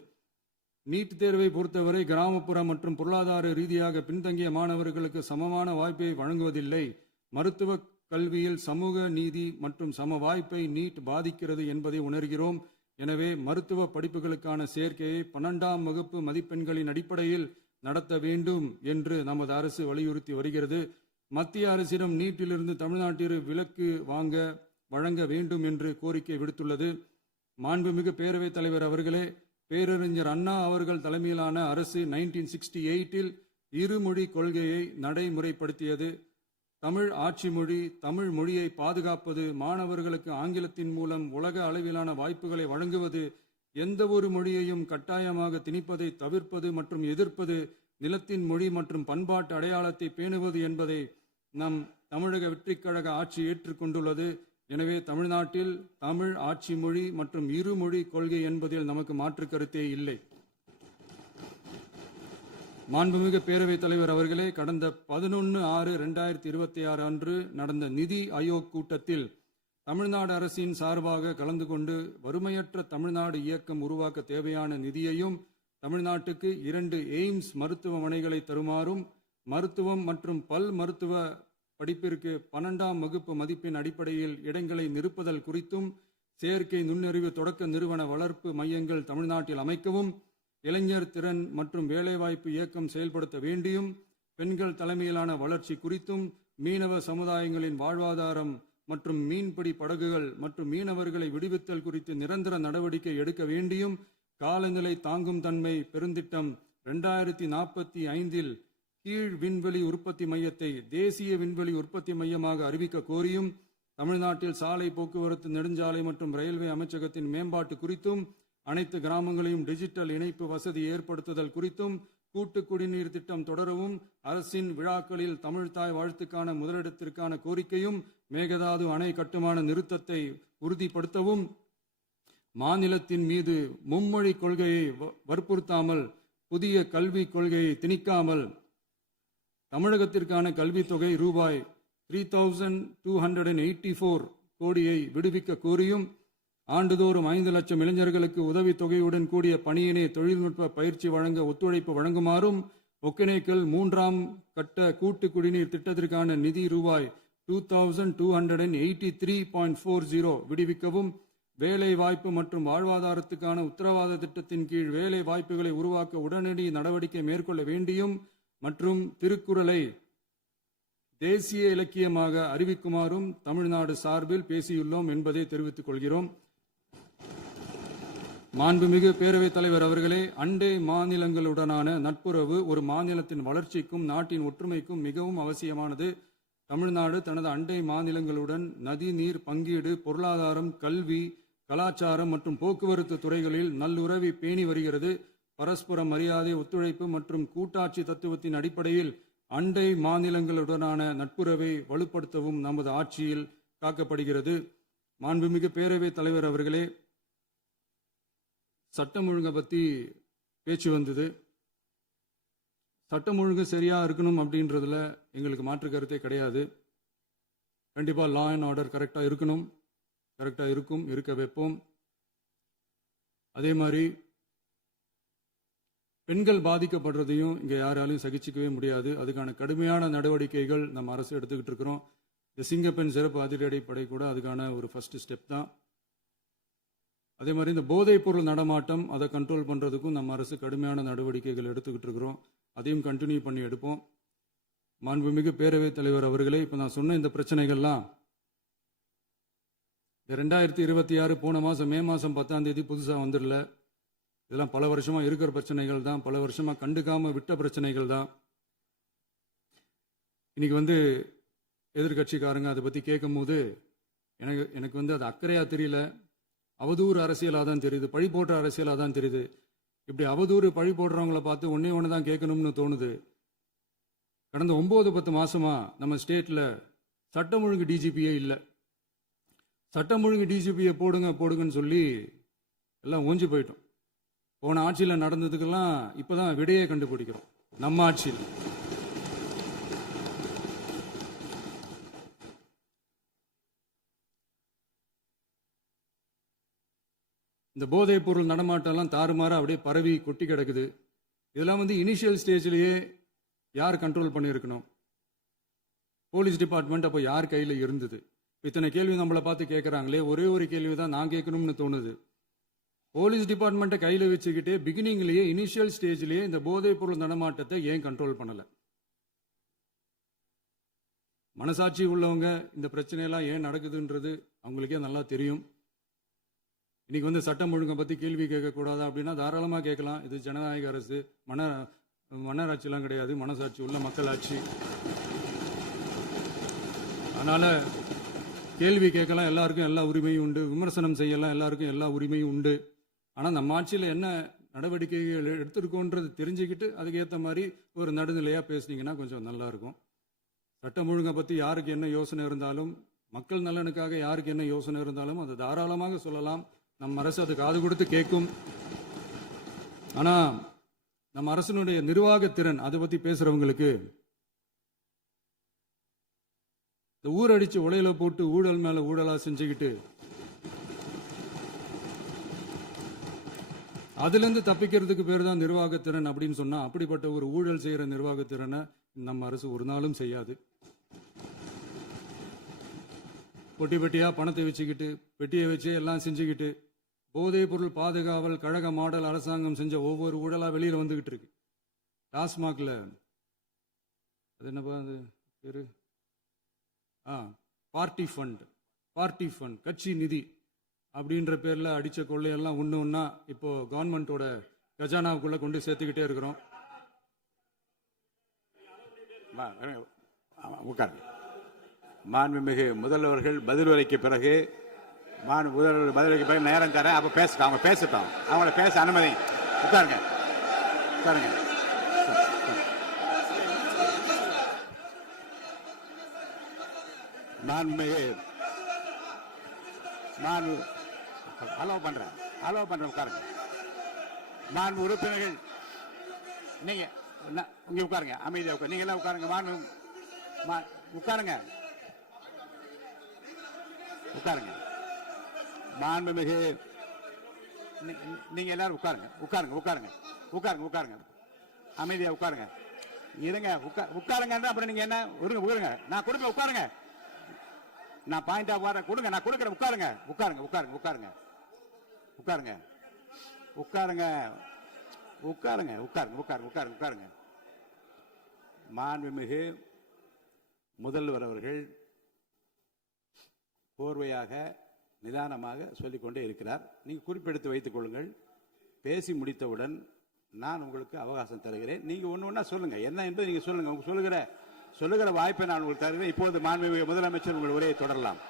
நீட் தேர்வை பொறுத்தவரை கிராமப்புற மற்றும் பொருளாதார ரீதியாக பின்தங்கிய மாணவர்களுக்கு சமமான வாய்ப்பை வழங்குவதில்லை. மருத்துவ கல்வியில் சமூக நீதி மற்றும் சம வாய்ப்பை நீட் பாதிக்கிறது என்பதை உணர்கிறோம். எனவே மருத்துவ படிப்புகளுக்கான சேர்க்கையை 12ஆம் வகுப்பு மதிப்பெண்களின் அடிப்படையில் நடத்த வேண்டும் என்று நமது அரசு வலியுறுத்தி வருகிறது. மத்திய அரசிடம் நீட்டிலிருந்து தமிழ்நாட்டிற்கு விலக்கு வழங்க வேண்டும் என்று கோரிக்கை விடுத்துள்ளது. மாண்புமிகு பேரவைத் தலைவர் அவர்களே, பேரறிஞர் அண்ணா அவர்கள் தலைமையிலான அரசு 1968இல் இருமொழி கொள்கையை நடைமுறைப்படுத்தியது. தமிழ் ஆட்சி மொழி, தமிழ் மொழியை பாதுகாப்பது, மாணவர்களுக்கு ஆங்கிலத்தின் மூலம் உலக அளவிலான வாய்ப்புகளை வழங்குவது, எந்த ஒரு மொழியையும் கட்டாயமாக திணிப்பதை தவிர்ப்பது மற்றும் எதிர்ப்பது, நிலத்தின் மொழி மற்றும் பண்பாட்டு அடையாளத்தை பேணுவது என்பதை நம் தமிழக வெற்றிக் கழக ஆட்சி ஏற்றுக்கொண்டுள்ளது. எனவே தமிழ்நாட்டில் தமிழ் ஆட்சி மொழி மற்றும் இருமொழி கொள்கை என்பதில் நமக்கு மாற்று கருத்தே இல்லை. மாண்புமிகு பேரவைத் தலைவர் அவர்களே, கடந்த 11/6/2026 அன்று நடந்த நிதி ஆயோக் கூட்டத்தில் தமிழ்நாடு அரசின் சார்பாக கலந்து கொண்டு வறுமையற்ற தமிழ்நாடு இயக்கம் உருவாக்க தேவையான நிதியையும், தமிழ்நாட்டுக்கு 2 எய்ம்ஸ் மருத்துவமனைகளை தருமாறும், மருத்துவம் மற்றும் பல் மருத்துவ படிப்பிற்கு 12ஆம் வகுப்பு மதிப்பெண் அடிப்படையில் இடங்களை நிரப்புதல் குறித்தும், செயற்கை நுண்ணறிவு தொடக்க நிறுவன வளர்ப்பு மையங்கள் தமிழ்நாட்டில் அமைக்கவும், இளைஞர் திறன் மற்றும் வேலைவாய்ப்பு இயக்கம் செயல்படுத்த வேண்டியும், பெண்கள் தலைமையிலான வளர்ச்சி குறித்தும், மீனவ சமுதாயங்களின் வாழ்வாதாரம் மற்றும் மீன்பிடி படகுகள் மற்றும் மீனவர்களை விடுவித்தல் குறித்து நிரந்தர நடவடிக்கை எடுக்க வேண்டியும், காலநிலை தாங்கும் தன்மை பெருந்திட்டம் 2045 கீழ் விண்வெளி உற்பத்தி மையத்தை தேசிய விண்வெளி உற்பத்தி மையமாக அறிவிக்க கோரியும், தமிழ்நாட்டில் சாலை போக்குவரத்து, நெடுஞ்சாலை மற்றும் ரயில்வே அமைச்சகத்தின் மேம்பாட்டு குறித்தும், அனைத்து கிராமங்களையும் டிஜிட்டல் இணைப்பு வசதி ஏற்படுத்துதல் குறித்தும், கூட்டு குடிநீர் திட்டம் தொடரவும், அரசின் விழாக்களில் தமிழ்தாய் வாழ்த்துக்கான முதலிடத்திற்கான கோரிக்கையும், மேகதாது அணை கட்டுமான நிறுத்தத்தை உறுதிப்படுத்தவும், மாநிலத்தின் மீது மும்மொழி கொள்கையை வற்புறுத்தாமல் புதிய கல்விக் கொள்கையை திணிக்காமல் தமிழகத்திற்கான கல்வித் தொகை ரூபாய் 3284 கோடியை விடுவிக்க கோரியும், ஆண்டுதோறும் 5 லட்சம் இளைஞர்களுக்கு உதவித் தொகையுடன் கூடிய பணியினை தொழில்நுட்ப பயிற்சி வழங்க ஒத்துழைப்பு வழங்குமாறும், ஒகேனக்கல் 3ஆம் கட்ட கூட்டு குடிநீர் திட்டத்திற்கான நிதி ரூபாய் 2283.40 விடுவிக்கவும், வேலை வாய்ப்பு மற்றும் வாழ்வாதாரத்துக்கான உத்தரவாத திட்டத்தின் கீழ் வேலை வாய்ப்புகளை உருவாக்க உடனடி நடவடிக்கை மேற்கொள்ள வேண்டியும் மற்றும் திருக்குறளை தேசிய இலக்கியமாக அறிவிக்குமாறும் தமிழ்நாடு சார்பில் பேசியுள்ளோம் என்பதை தெரிவித்துக் கொள்கிறோம். மாண்புமிகு பேரவைத் தலைவர் அவர்களே, அண்டை மாநிலங்களுடனான நட்புறவு ஒரு மாநிலத்தின் வளர்ச்சிக்கும் நாட்டின் ஒற்றுமைக்கும் மிகவும் அவசியமானது. தமிழ்நாடு தனது அண்டை மாநிலங்களுடன் நதி நீர் பங்கீடு, பொருளாதாரம், கல்வி, கலாச்சாரம் மற்றும் போக்குவரத்து துறைகளில் நல்லுறவை பேணி வருகிறது. பரஸ்பர மரியாதை, ஒத்துழைப்பு மற்றும் கூட்டாட்சி தத்துவத்தின் அடிப்படையில் அண்டை மாநிலங்களுடனான நட்புறவை வலுப்படுத்தவும் நமது ஆட்சியில் காக்கப்படுகிறது. மாண்புமிகு பேரவைத் தலைவர் அவர்களே, சட்டம் ஒழுங்கை பற்றி பேச்சு வந்தது. சட்டம் ஒழுங்கு சரியா இருக்கணும் அப்படின்றதுல எங்களுக்கு மாற்று கருத்தே கிடையாது. கண்டிப்பா லா அண்ட் ஆர்டர் கரெக்டா இருக்கணும், கரெக்டா இருக்கும், இருக்க வைப்போம். அதே மாதிரி பெண்கள் பாதிக்கப்படுறதையும் இங்க யாராலையும் சகிச்சிக்கவே முடியாது. அதுக்கான கடுமையான நடவடிக்கைகள் நம்ம அரசு எடுத்துக்கிட்டு இருக்கிறோம். இந்த சிங்கப்பெண் சிறப்பு அதிரடி படை கூட அதுக்கான ஒரு ஃபர்ஸ்ட் ஸ்டெப் தான். அதே மாதிரி இந்த போதைப் பொருள் நடமாட்டம், அதை கண்ட்ரோல் பண்றதுக்கும் நம்ம அரசு கடுமையான நடவடிக்கைகள் எடுத்துக்கிட்டு இருக்கிறோம். அதையும் கண்டினியூ பண்ணி எடுப்போம். மாண்புமிகு பேரவைத் தலைவர் அவர்களே, இப்போ நான் சொன்ன இந்த பிரச்சனைகள்லாம் இந்த 2026 போன மாதம் மே மாதம் 10ஆம் தேதி புதுசாக வந்துடல. இதெல்லாம் பல வருஷமா இருக்கிற பிரச்சனைகள் தான், பல வருஷமா கண்டுக்காம விட்ட பிரச்சனைகள் தான். இன்னைக்கு எதிர்கட்சிக்காரங்க அதை பற்றி கேட்கும் போது எனக்கு அது அக்கறையா தெரியல, அவதூறு அரசியலாக தான் தெரியுது, பழி போடுற அரசியலாக தான் தெரியுது. இப்படி அவதூறு பழி போடுறவங்களை பார்த்து ஒன்னே ஒன்று தான் கேட்கணும்னு தோணுது. கடந்த 9-10 மாசமா நம்ம ஸ்டேட்ல சட்டம் ஒழுங்கு டிஜிபியே இல்லை. சட்டம் ஒழுங்கு டிஜிபியை போடுங்கன்னு சொல்லி எல்லாம் ஓஞ்சி போயிட்டோம். போன ஆட்சியில் நடந்ததுக்கெல்லாம் இப்பதான் விடையே கண்டுபிடிக்கிறோம் நம்ம ஆட்சியில். இந்த போதைப் பொருள் நடமாட்டம்லாம் தாறுமாற அப்படியே பரவி கொட்டி கிடக்குது. இதெல்லாம் இனிஷியல் ஸ்டேஜ்லயே யார் கண்ட்ரோல் பண்ணியிருக்கணும்? போலீஸ் டிபார்ட்மெண்ட் அப்போ யார் கையில் இருந்தது? இத்தனை கேள்வி நம்மளை பார்த்து கேட்குறாங்களே, ஒரே ஒரு கேள்வி தான் நான் கேட்கணும்னு தோணுது. போலீஸ் டிபார்ட்மெண்ட்டை கையில் வச்சுக்கிட்டே பிகினிங்லேயே இனிஷியல் ஸ்டேஜ்லேயே இந்த போதைப் பொருள் நடமாட்டத்தை ஏன் கண்ட்ரோல் பண்ணலை? மனசாட்சி உள்ளவங்க இந்த பிரச்சனையெல்லாம் ஏன் நடக்குதுன்றது அவங்களுக்கே நல்லா தெரியும். இன்னைக்கு சட்டம் ஒழுங்கை பற்றி கேள்வி கேட்கக்கூடாதா அப்படின்னா தாராளமாக கேட்கலாம். இது ஜனநாயக அரசு, மன்னராட்சிலாம் கிடையாது, மனசாட்சி உள்ள மக்களாட்சி. அதனால கேள்வி கேட்கலாம், எல்லாருக்கும் எல்லா உரிமையும் உண்டு. விமர்சனம் செய்யலாம், எல்லாருக்கும் எல்லா உரிமையும் உண்டு. ஆனால் நம்ம ஆட்சியில் என்ன நடவடிக்கைகள் எடுத்திருக்கோன்றது தெரிஞ்சுக்கிட்டு அதுக்கேற்ற மாதிரி ஒரு நடுநிலையாக பேசுனீங்கன்னா கொஞ்சம் நல்லா இருக்கும். சட்டம் ஒழுங்கை பற்றி யாருக்கு என்ன யோசனை இருந்தாலும், மக்கள் நலனுக்காக யாருக்கு என்ன யோசனை இருந்தாலும் அதை தாராளமாக சொல்லலாம். நம்ம அரசு அது காது கொடுத்து கேட்கும். ஆனால் நம்ம அரசினுடைய நிர்வாகத்திறன் அதை பற்றி பேசுறவங்களுக்கு இந்த ஊரடிச்சு உலையில போட்டு ஊழல் மேல ஊழலா செஞ்சுக்கிட்டு அதுல இருந்து தப்பிக்கிறதுக்கு பேர் தான் நிர்வாகத்திறன் அப்படின்னு சொன்னா, அப்படிப்பட்ட ஒரு ஊழல் செய்யற நிர்வாகத்திறனை நம்ம அரசு ஒரு நாளும் செய்யாது. பொட்டி பெட்டியா பணத்தை வச்சுக்கிட்டு, பெட்டியை வச்சு எல்லாம் செஞ்சுக்கிட்டு, போதைப் பொருள் பாதுகாவல் கழக மாடல் அரசாங்கம் செஞ்ச ஒவ்வொரு ஊழலா வெளியில வந்துகிட்டு இருக்கு. டாஸ்மாக்ல அது என்னப்பா அது பேரு, பார்ட்டி ஃபண்ட், கட்சி நிதி அப்படின்ற பேர்ல அடிச்ச கொள்ளையெல்லாம் ஒண்ணு ஒண்ணா இப்போ கவர்மெண்டோட கஜானாவுக்குள்ள கொண்டு சேர்த்துக்கிட்டே இருக்கிறோம். உட்காருங்க. மாண்புமிகு முதல்வர்கள் பதில் உரைக்கு பிறகு முதல்வர் பதில் உரைக்கு பிறகு நேரம் தரேன். அப்ப பேசட்டும், அவங்க பேசட்டும். அவங்கள பேச அனுமதி. உட்காருங்க, உட்காருங்க. மாண்புமிகு அலோவ் பண்றேன் உட்காருங்க. மாண்பு உறுப்பினர்கள் நீங்க இங்க உட்காருங்க, அமைதியா உட்காரு. நீங்க எல்லாம் உட்காருங்க. உட்காருங்க, உட்காருங்க. மாண்புமிகு நீங்க எல்லாரும் உட்காருங்க, உட்காருங்க. அமைதியா உட்காருங்க. இருங்க, உட்காருங்க. அப்புறம் நீங்க என்ன உட்காருங்க. நான் கொடுப்பேன், உட்காருங்க. நான் பாயிண்ட் ஆஃப் வர கொடுங்க, நான் கொடுக்குறேன். உட்காருங்க. மாண்புமிகு முதல்வர் அவர்கள் கோர்வையாக நிதானமாக சொல்லிக்கொண்டே இருக்கிறார். நீங்க குறிப்பெடுத்து வைத்துக் கொள்ளுங்கள். பேசி முடித்தவுடன் நான் உங்களுக்கு அவகாசம் தருகிறேன். நீங்க ஒண்ணு சொல்லுங்க, என்ன என்பது நீங்க சொல்லுங்க. உங்க சொல்லுகிற வாய்ப்பை நான் உங்களுக்கு தருகிறேன். இப்போது மாண்புமிகு முதலமைச்சர் உங்கள் உரையை தொடரலாம்.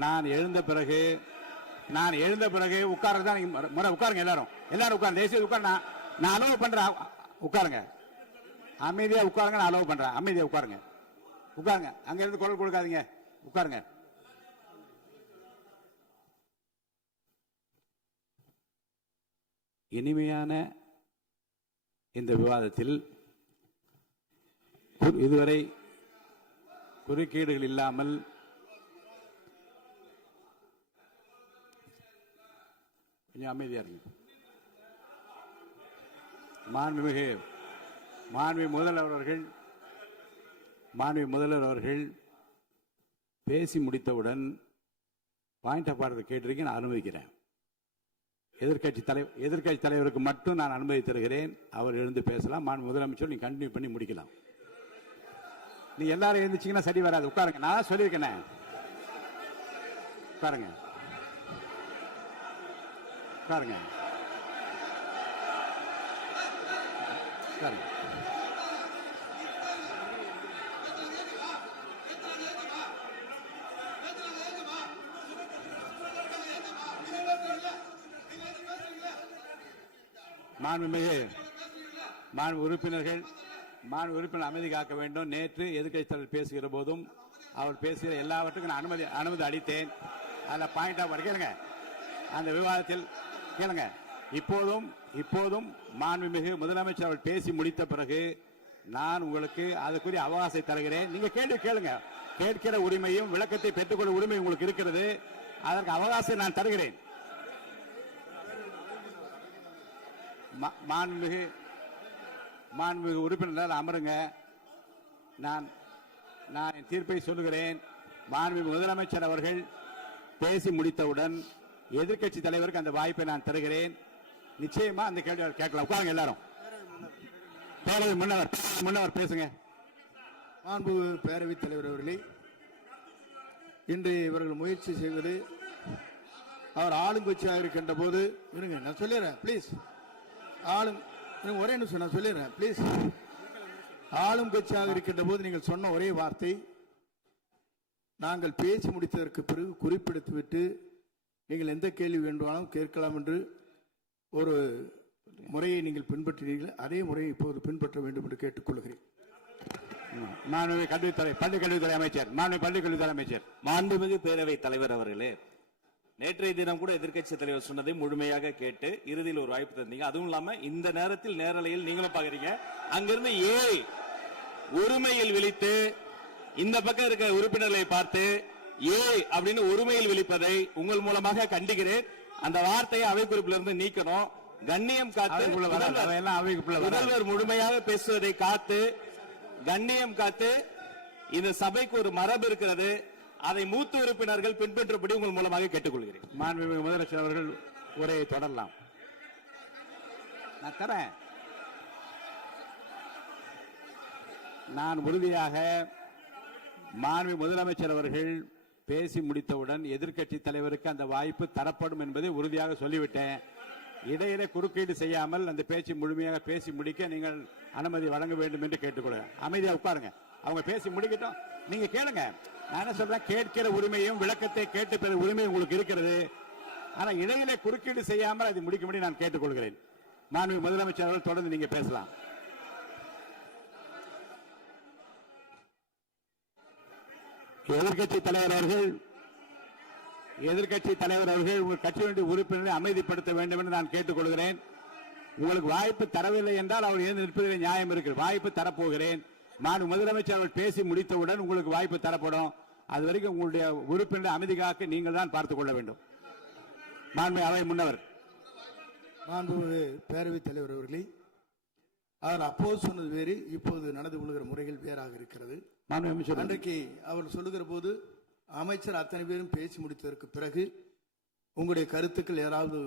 நான் எழுந்த பிறகு உட்கார்றதுதான் முறை. உட்காருங்க, எல்லாரும் உட்காருங்க. தேசிய உட்கார். நான் அலோவ் பண்றேன். உட்காருங்க, அமைதியா உட்காருங்க. நான் அலோவ் பண்றேன். அமைதியா உட்காருங்க. அங்க இருந்து குரல் கொடுக்காதீங்க. உட்காருங்க. இனிமையான இந்த விவாதத்தில் இதுவரை குறுக்கீடுகள் இல்லாமல் கொஞ்சம் அமைதியா இருங்க. மாண்புமிகு முதல்வர் அவர்கள் பேசி முடித்தவுடன் பாயிண்ட் ஆஃப் ஆர்டர் கேட்டிருக்கேன். நான் அனுமதிக்கிறேன். எதிர்க்கட்சி தலைவருக்கு மட்டும் நான் அனுமதி தருகிறேன். அவர் எழுந்து பேசலாம். முதலமைச்சர் நீங்க கண்டினியூ பண்ணி முடிக்கலாம். நீங்க எல்லாரும் எழுந்துச்சீங்கன்னா சரி வராது. உட்காருங்க. நான் சொல்லியிருக்கேன். உட்காருங்க. மாண்பு உறுப்பினர்கள் அமைதி காக்க வேண்டும். நேற்று எதிர்க்கட்சி தலைவர் பேசுகிற போதும் அவர் பேசுகிற எல்லாவற்றுக்கும் நான் அனுமதி அளித்தேன். அதில் பாயிண்ட் ஆஃப் கேளுங்க. அந்த விவாதத்தில் கேளுங்க. இப்போதும் மாண்புமிகு முதலமைச்சர் அவர்கள் பேசி முடித்த பிறகு நான் உங்களுக்கு அதுக்குரிய அவகாசத்தை தருகிறேன். நீங்க கேள்வி கேளுங்க. கேட்கிற உரிமையும் விளக்கத்தை பெற்றுக்கொள்ள உரிமை உங்களுக்கு இருக்கிறது. அதற்கு அவகாசத்தை நான் தருகிறேன். மாண்புமிகு உறுப்பினர் அமருங்க. நான் என் தீர்ப்பை சொல்லுகிறேன். மாண்புமிகு முதலமைச்சர் அவர்கள் பேசி முடித்தவுடன் எதிர்க்கட்சி தலைவருக்கு அந்த வாய்ப்பை நான் தருகிறேன். நிச்சயமா அந்த கேள்வி கேட்கலாம். உட்காருங்க எல்லாரும். முன்னவர் பேசுங்க. மாண்பு பேரவைத் தலைவர் அவர்களே, இன்று இவர்கள் முயற்சி செய்வது அவர் ஆளுங்கட்சியாக இருக்கின்ற போது இருங்க, நான் சொல்லிடுறேன் ப்ளீஸ். ஒரே நிமிஷம் நான் சொல்லிடுறேன் ப்ளீஸ். ஆளும் கட்சியாக இருக்கின்ற போது நீங்கள் சொன்ன ஒரே வார்த்தை, நாங்கள் பேசி முடித்ததற்கு பிறகு குறிப்பிடுத்துவிட்டு நீங்கள் எந்த கேள்வி வேண்டுமானாலும் கேட்கலாம் என்று ஒரு முறையை நீங்கள் பின்பற்றினீர்கள். அதே முறையை இப்போது பின்பற்ற வேண்டும் என்று கேட்டுக்கொள்கிறேன். பள்ளிக்கல்வித்துறை அமைச்சர். மாண்புமிகு பேரவைத் தலைவர் அவர்களே, நேற்றைய தினம் கூட எதிர்க்கட்சி தலைவர் சொன்னதை முழுமையாக கேட்டு இறுதியில் ஒரு வாய்ப்பு தந்தீங்க. அதுவும் இல்லாம இந்த நேரத்தில் நேரலையில் நீங்களும் பாக்குறீங்க. அங்கிருந்து உரிமையில் விழித்து இந்த பக்கம் இருக்க உறுப்பினர்களை பார்த்து அப்படின்னு உரிமையில் விழிப்பதை உங்கள் மூலமாக கண்டிக்கிறேன். அந்த வார்த்தையை அவை குறிப்பிலிருந்து நீக்கணும். கண்ணியம் காத்து முதல்வர் முழுமையாக பேசுவதை காத்து கண்ணியம் காத்து இந்த சபைக்கு ஒரு மரபு இருக்கிறது. அதை மூத்த உறுப்பினர்கள் பின்பற்றும்படி உங்கள் மூலமாக கேட்டுக்கொள்கிறேன். மாண்புமிகு முதலமைச்சர் அவர்கள் உரையை தொடரலாம். நான் தரேன். நான் உறுதியாக மாண்புமிகு முதலமைச்சர் அவர்கள் பேசி முடித்தவுடன் எதிர்க்கட்சி தலைவருக்கு அந்த வாய்ப்பு தரப்படும் என்பதை உறுதியாக சொல்லிவிட்டேன். இடையிலே குறுக்கீடு செய்யாமல் அந்த பேச்சு முழுமையாக பேசி முடிக்க நீங்கள் அனுமதி வழங்க வேண்டும் என்று கேட்டுக்கொள்கிறேன். அமைதியா உட்காருங்க. அவங்க பேசி முடிக்கட்டும், நீங்க கேளுங்க. நான் என்ன சொல்றேன், கேட்கிற உரிமையும் விளக்கத்தை கேட்டு பெற உரிமையும் உங்களுக்கு இருக்கிறது. ஆனா இடையிலே குறுக்கீடு செய்யாமல் அதை முடிக்கும்படி நான் கேட்டுக்கொள்கிறேன். மாண்புமிகு முதலமைச்சர் அவர்கள் தொடர்ந்து நீங்க பேசலாம். எதிர்க்கட்சி தலைவர் அவர்கள் உங்கள் கட்சியினுடைய உறுப்பினரை அமைதிப்படுத்த வேண்டும் என்று நான் கேட்டுக்கொள்கிறேன். உங்களுக்கு வாய்ப்பு தரவில்லை என்றால் அவர் எழுந்து நிற்பதில் நியாயம் இருக்கு. வாய்ப்பு தரப்போகிறேன். மாண்புமிகு முதலமைச்சர் அவர்கள் பேசி முடித்தவுடன் உங்களுக்கு வாய்ப்பு தரப்படும். அது வரைக்கும் உங்களுடைய உறுப்பினரை அமைதி காக்க நீங்கள் தான் பார்த்துக் கொள்ள வேண்டும். மாண்புமிகு அவை முன்னவர். மாண்புமிகு பேரவைத் தலைவர் அவர்களே, அவர் அப்போது சொன்னது வேறு, இப்போது நடந்து கொள்கிற முறைகள் வேறாக இருக்கிறது. அன்றைக்கு அவர் சொல்லுகிற போது அமைச்சர் அத்தனை பேரும் பேசி முடித்ததற்கு பிறகு உங்களுடைய கருத்துக்கள் யாராவது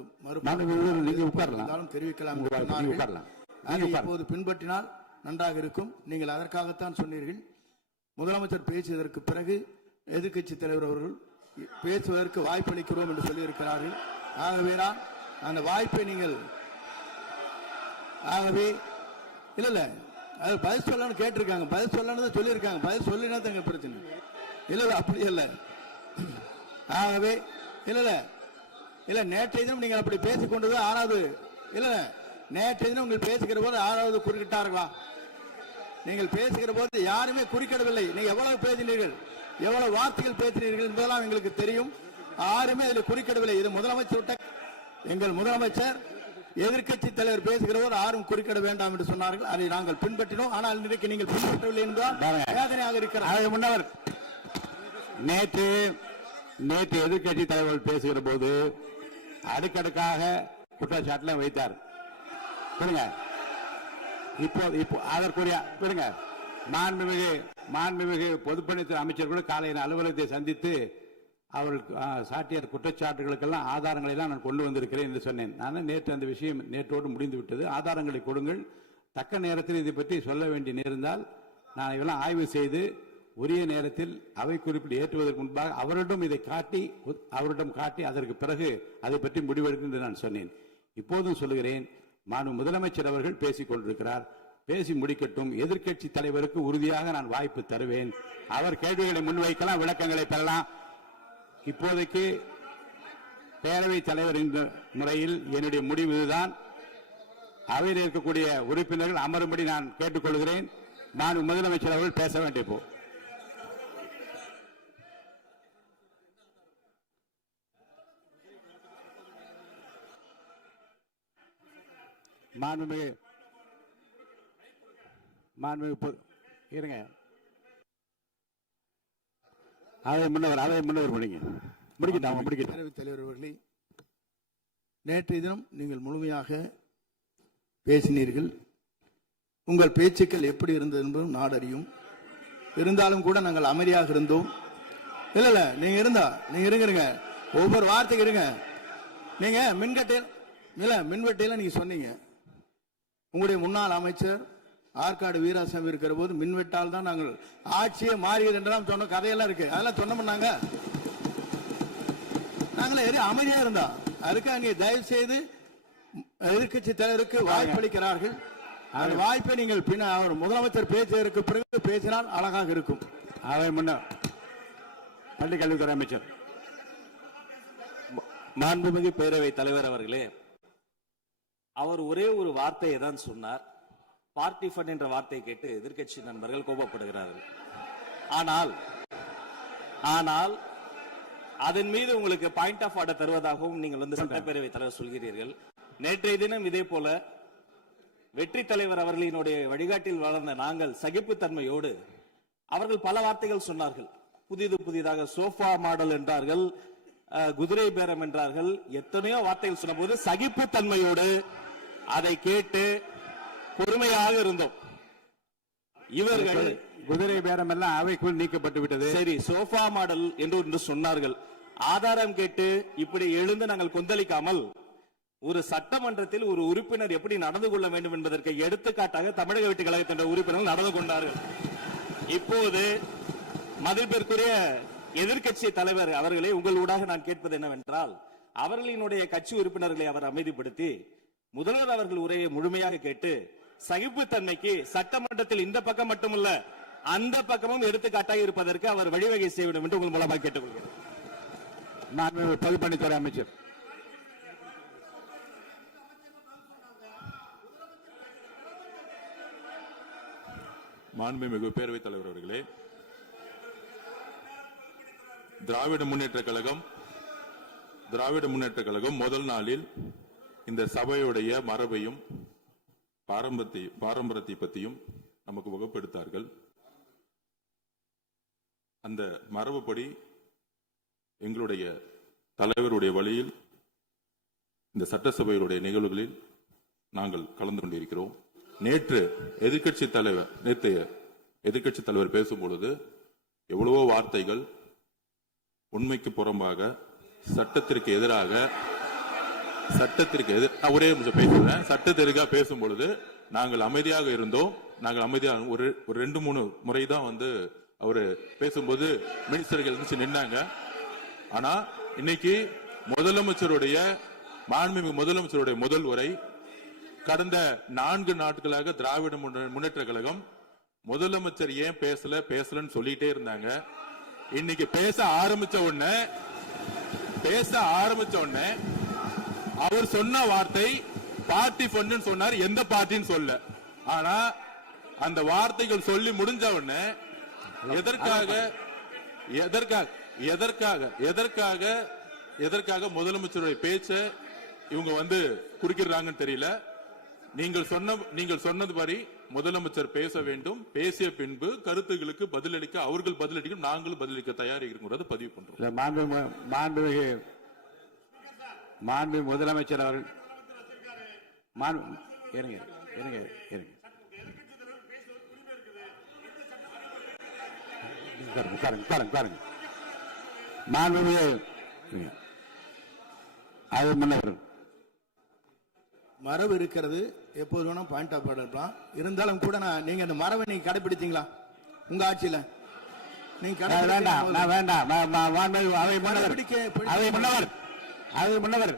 தெரிவிக்கலாம். இப்போது பின்பற்றினால் நன்றாக இருக்கும். நீங்கள் அதற்காகத்தான் சொன்னீர்கள். முதலமைச்சர் பேசியதற்கு பிறகு எதிர்க்கட்சி தலைவர் அவர்கள் பேசுவதற்கு வாய்ப்பளிக்கிறோம் என்று சொல்லியிருக்கிறார்கள். ஆகவே தான் அந்த வாய்ப்பை நீங்கள் இல்ல அது பதில் சொல்லணும்னு கேட்டிருக்காங்க. பதில் சொல்லணும் தான் சொல்லியிருக்காங்க. பதில் சொல்லினா தான் எங்க பிரச்சனை. இல்ல அப்படி இல்ல. ஆகவே இல்ல நேற்றைய தினம் நீங்கள் அப்படி பேசிக் கொண்டது ஆறாவது இல்ல. நேற்றைய தினம் உங்கள் பேசுகிற போது ஆறாவது குறுக்கிட்டார்களா? நீங்கள் பேசுகிற போது யாருமே குறுக்கிடவில்லை. நீங்க எவ்வளவு பேசினீர்கள், எவ்வளவு வார்த்தைகள் பேசினீர்கள் என்பதெல்லாம் எங்களுக்கு தெரியும். யாருமே அதில் குறுக்கிடவில்லை. இது முதலமைச்சர், எங்கள் முதலமைச்சர் எதிர்க்கட்சி தலைவர் பேசுகிறவர் யாரும் குறுக்கிட வேண்டாம் என்று சொன்னார்கள். அதை நாங்கள் பின்பற்றினோம். ஆனால் இன்றைக்கு நீங்கள் பின்பற்றவில்லை என்பதால் வேதனையாக இருக்கிறார். முன்னவர் நேற்று எதிர்க்கட்சி தலைவர் பேசுகிற போது அடுக்கடுக்காக குற்றச்சாட்டுல வைத்தார். இப்போ அதற்குரிய மாண்புமிகு பொதுப்பணித்துறை அமைச்சர்கள் காலையில் அலுவலகத்தை சந்தித்து அவர்கள் சாட்டிய குற்றச்சாட்டுகளுக்கெல்லாம் ஆதாரங்களை எல்லாம் நான் கொண்டு வந்திருக்கிறேன் என்று சொன்னேன். நான் நேற்று அந்த விஷயம் நேற்றோடு முடிந்து விட்டது. ஆதாரங்களை கொடுங்கள். தக்க நேரத்தில் இதை பற்றி சொல்ல வேண்டிய நேர்ந்தால் நான் இதெல்லாம் ஆய்வு செய்து உரிய நேரத்தில் அவை குறிப்பிட்டு ஏற்றுவதற்கு முன்பாக அவரிடம் காட்டி அதற்கு பிறகு அதை பற்றி முடிவெடுக்கும் என்று நான் சொன்னேன். இப்போதும் சொல்லுகிறேன், மாண்புமிகு முதலமைச்சர் அவர்கள் பேசிக் கொண்டிருக்கிறார். பேசி முடிக்கட்டும். எதிர்க்கட்சி தலைவருக்கு உறுதியாக நான் வாய்ப்பு தருவேன். அவர் கேள்விகளை முன்வைக்கலாம், விளக்கங்களை பெறலாம். இப்போதைக்கு பேரவைத் தலைவர் என்ற முறையில் என்னுடைய முடிவு இதுதான். அவையில் இருக்கக்கூடிய உறுப்பினர்கள் அமரும்படி நான் கேட்டுக்கொள்கிறேன். நான் முதலமைச்சர் அவர்கள் பேச வேண்டிய போ மாண்புமிகு இருங்க. அதை முன்னவர் பேரவைத் தலைவர் அவர்களே, நேற்றைய தினம் நீங்கள் முழுமையாக பேசினீர்கள். உங்கள் பேச்சுக்கள் எப்படி இருந்தது என்பதும் நாடு அறியும். இருந்தாலும் கூட நாங்கள் அமைதியாக இருந்தோம். இல்ல நீங்க இருங்க. ஒவ்வொரு வார்த்தைக்கு இருங்க. நீங்க மின்வெட்டையில நீங்க சொன்னீங்க. உங்களுடைய முன்னாள் அமைச்சர் ஆற்காடு வீராசாமி இருக்கிற போது மின்வெட்டால் தான் நாங்கள் ஆட்சியே மாறியது என்றெல்லாம் சொன்ன கதையெல்லாம் இருக்கு. அதெல்லாம் சொன்னோம்னாங்க. நாங்களே அமைதியா இருந்தா அதுக்காக நீங்க தயவு செய்து எதிர்க்கட்சி தலைவருக்கு வாய்ப்பளிக்கிறார்கள். அந்த வாய்ப்பை நீங்கள் அவர் முதலமைச்சர் பேசியதற்கு பிறகு பேசினால் அழகாக இருக்கும். அவை முன்னர் பள்ளிக் கல்வித்துறை அமைச்சர். மாண்புமிகு பேரவைத் தலைவர் அவர்களே, அவர் ஒரே ஒரு வார்த்தையை தான் சொன்னார். பார்ட்டி ஃபண்ட் என்ற வார்த்தையை கேட்டு எதிர்க்கட்சி நண்பர்கள் கோபப்படுகிறார்கள். ஆனால் அதன் மீது உங்களுக்கு பாயிண்ட் ஆஃப் ஆர்டர் தருவதாகவும் நீங்கள் சட்டப்பேரவைத் தலைவர் சொல்கிறீர்கள். நேற்றைய தினம் இதே போல வெற்றி தலைவர் அவர்களினுடைய வழிகாட்டில் வளர்ந்த நாங்கள் சகிப்புத்தன்மையோடு அவர்கள் பல வார்த்தைகள் சொன்னார்கள். புதிதாக சோஃபா மாடல் என்றார்கள், குதிரை பேரம் என்றார்கள், எத்தனையோ வார்த்தைகள் சொன்ன போது சகிப்புத்தன்மையோடு அதை கேட்டு பொறுமையாக இருந்தோம். இவர்கள் குதிரை பேரம் எல்லாம் அவைக்குள் நீக்கப்பட்டு விட்டது. சரி, சோஃபா மாடல் என்று சொன்னார்கள். ஆதாரம் கேட்டு இப்படி எழுந்து நாங்கள் கொந்தளிக்காமல் ஒரு சட்டமன்றத்தில் ஒரு உறுப்பினர் எப்படி நடந்து கொள்ள வேண்டும் என்பதற்கு எடுத்துக்காட்டாக தமிழக வெற்றி கழகத்தின் உறுப்பினர்கள் நடந்து கொண்டார்கள். இப்போது மதிப்பிற்குரிய எதிர்க்கட்சி தலைவர் அவர்களை உங்கள் ஊடாக நான் கேட்பது என்னவென்றால், அவர்களினுடைய கட்சி உறுப்பினர்களை அவர் அமைதிப்படுத்தி முதல்வர் அவர்கள் உரையை முழுமையாக கேட்டு சகிப்புத்தன்மைக்கு சட்டமன்றத்தில் இந்த பக்கம் மட்டுமல்ல அந்த பக்கமும் எடுத்துக்காட்டாக இருப்பதற்கு அவர் வழிவகை செய்ய வேண்டும் என்று உங்கள் மூலமாக கேட்டுக்கொள்கிறேன். மாண்புமிகு பொதுப்பணித்துறை அமைச்சர். மாண்புமிகு பேரவைத் தலைவர் அவர்களே, திராவிட முன்னேற்ற கழகம் முதல் நாளில் இந்த சபையுடைய மரபையும் பாரம்பரியத்தை பற்றியும் நமக்கு வகுப்படுத்தார்கள். அந்த மரபுப்படி எங்களுடைய தலைவருடைய வழியில் இந்த சட்டசபையுடைய நிகழ்வுகளில் நாங்கள் கலந்து கொண்டிருக்கிறோம். நேற்றைய எதிர்க்கட்சி தலைவர் பேசும்பொழுது எவ்வளவோ வார்த்தைகள் உண்மைக்கு புறம்பாக சட்டத்திற்கு எதிராக ஒரே நிமிஷம் பேசுறேன். சட்டத்திற்காக பேசும் பொழுது நாங்கள் அமைதியாக இருந்தோம். நாங்கள் அமைதியாக ஒரு 2-3 முறை தான் அவரு பேசும்போது மினிஸ்டர்கள் நின்னாங்க. ஆனா இன்னைக்கு மாண்புமிகு முதலமைச்சருடைய முதல் உரை, கடந்த 4 நாட்களாக திராவிட முன்னேற்ற கழகம் முதலமைச்சர் ஏன் பேசலன்னு சொல்லிட்டே இருந்தாங்க. இன்னைக்கு பேச ஆரம்பிச்ச உடனே அவர் சொன்ன வார்த்தை பார்ட்டி ஃபண்ட் சொன்னார். எந்த பார்ட்டின்னு சொல்ல. ஆனா அந்த வார்த்தைகள் சொல்லி முடிஞ்ச உடனே எதற்காக முதலமைச்சருடைய பேச்சை இவங்க குறுக்கிடுறாங்கன்னு தெரியல. நீங்கள் சொன்னது மாதிரி முதலமைச்சர் பேச வேண்டும். பேசிய பின்பு கருத்துகளுக்கு பதிலளிக்க அவர்கள் பதிலளிக்கும், நாங்களும் பதிலளிக்க தயாராக இருக்கிறது பதிவு பண்றோம். மாண்புமிகு முதலமைச்சர் அவர்கள் மரபு இருக்கிறது, எப்போது வேணும் பாயிண்ட் ஆஃப் ஆர்டர் இருக்கலாம். இருந்தாலும் கூட நீங்க அந்த மரபை நீங்க கடைபிடித்தீங்களா உங்க ஆட்சியில? நீங்க முன்னவர்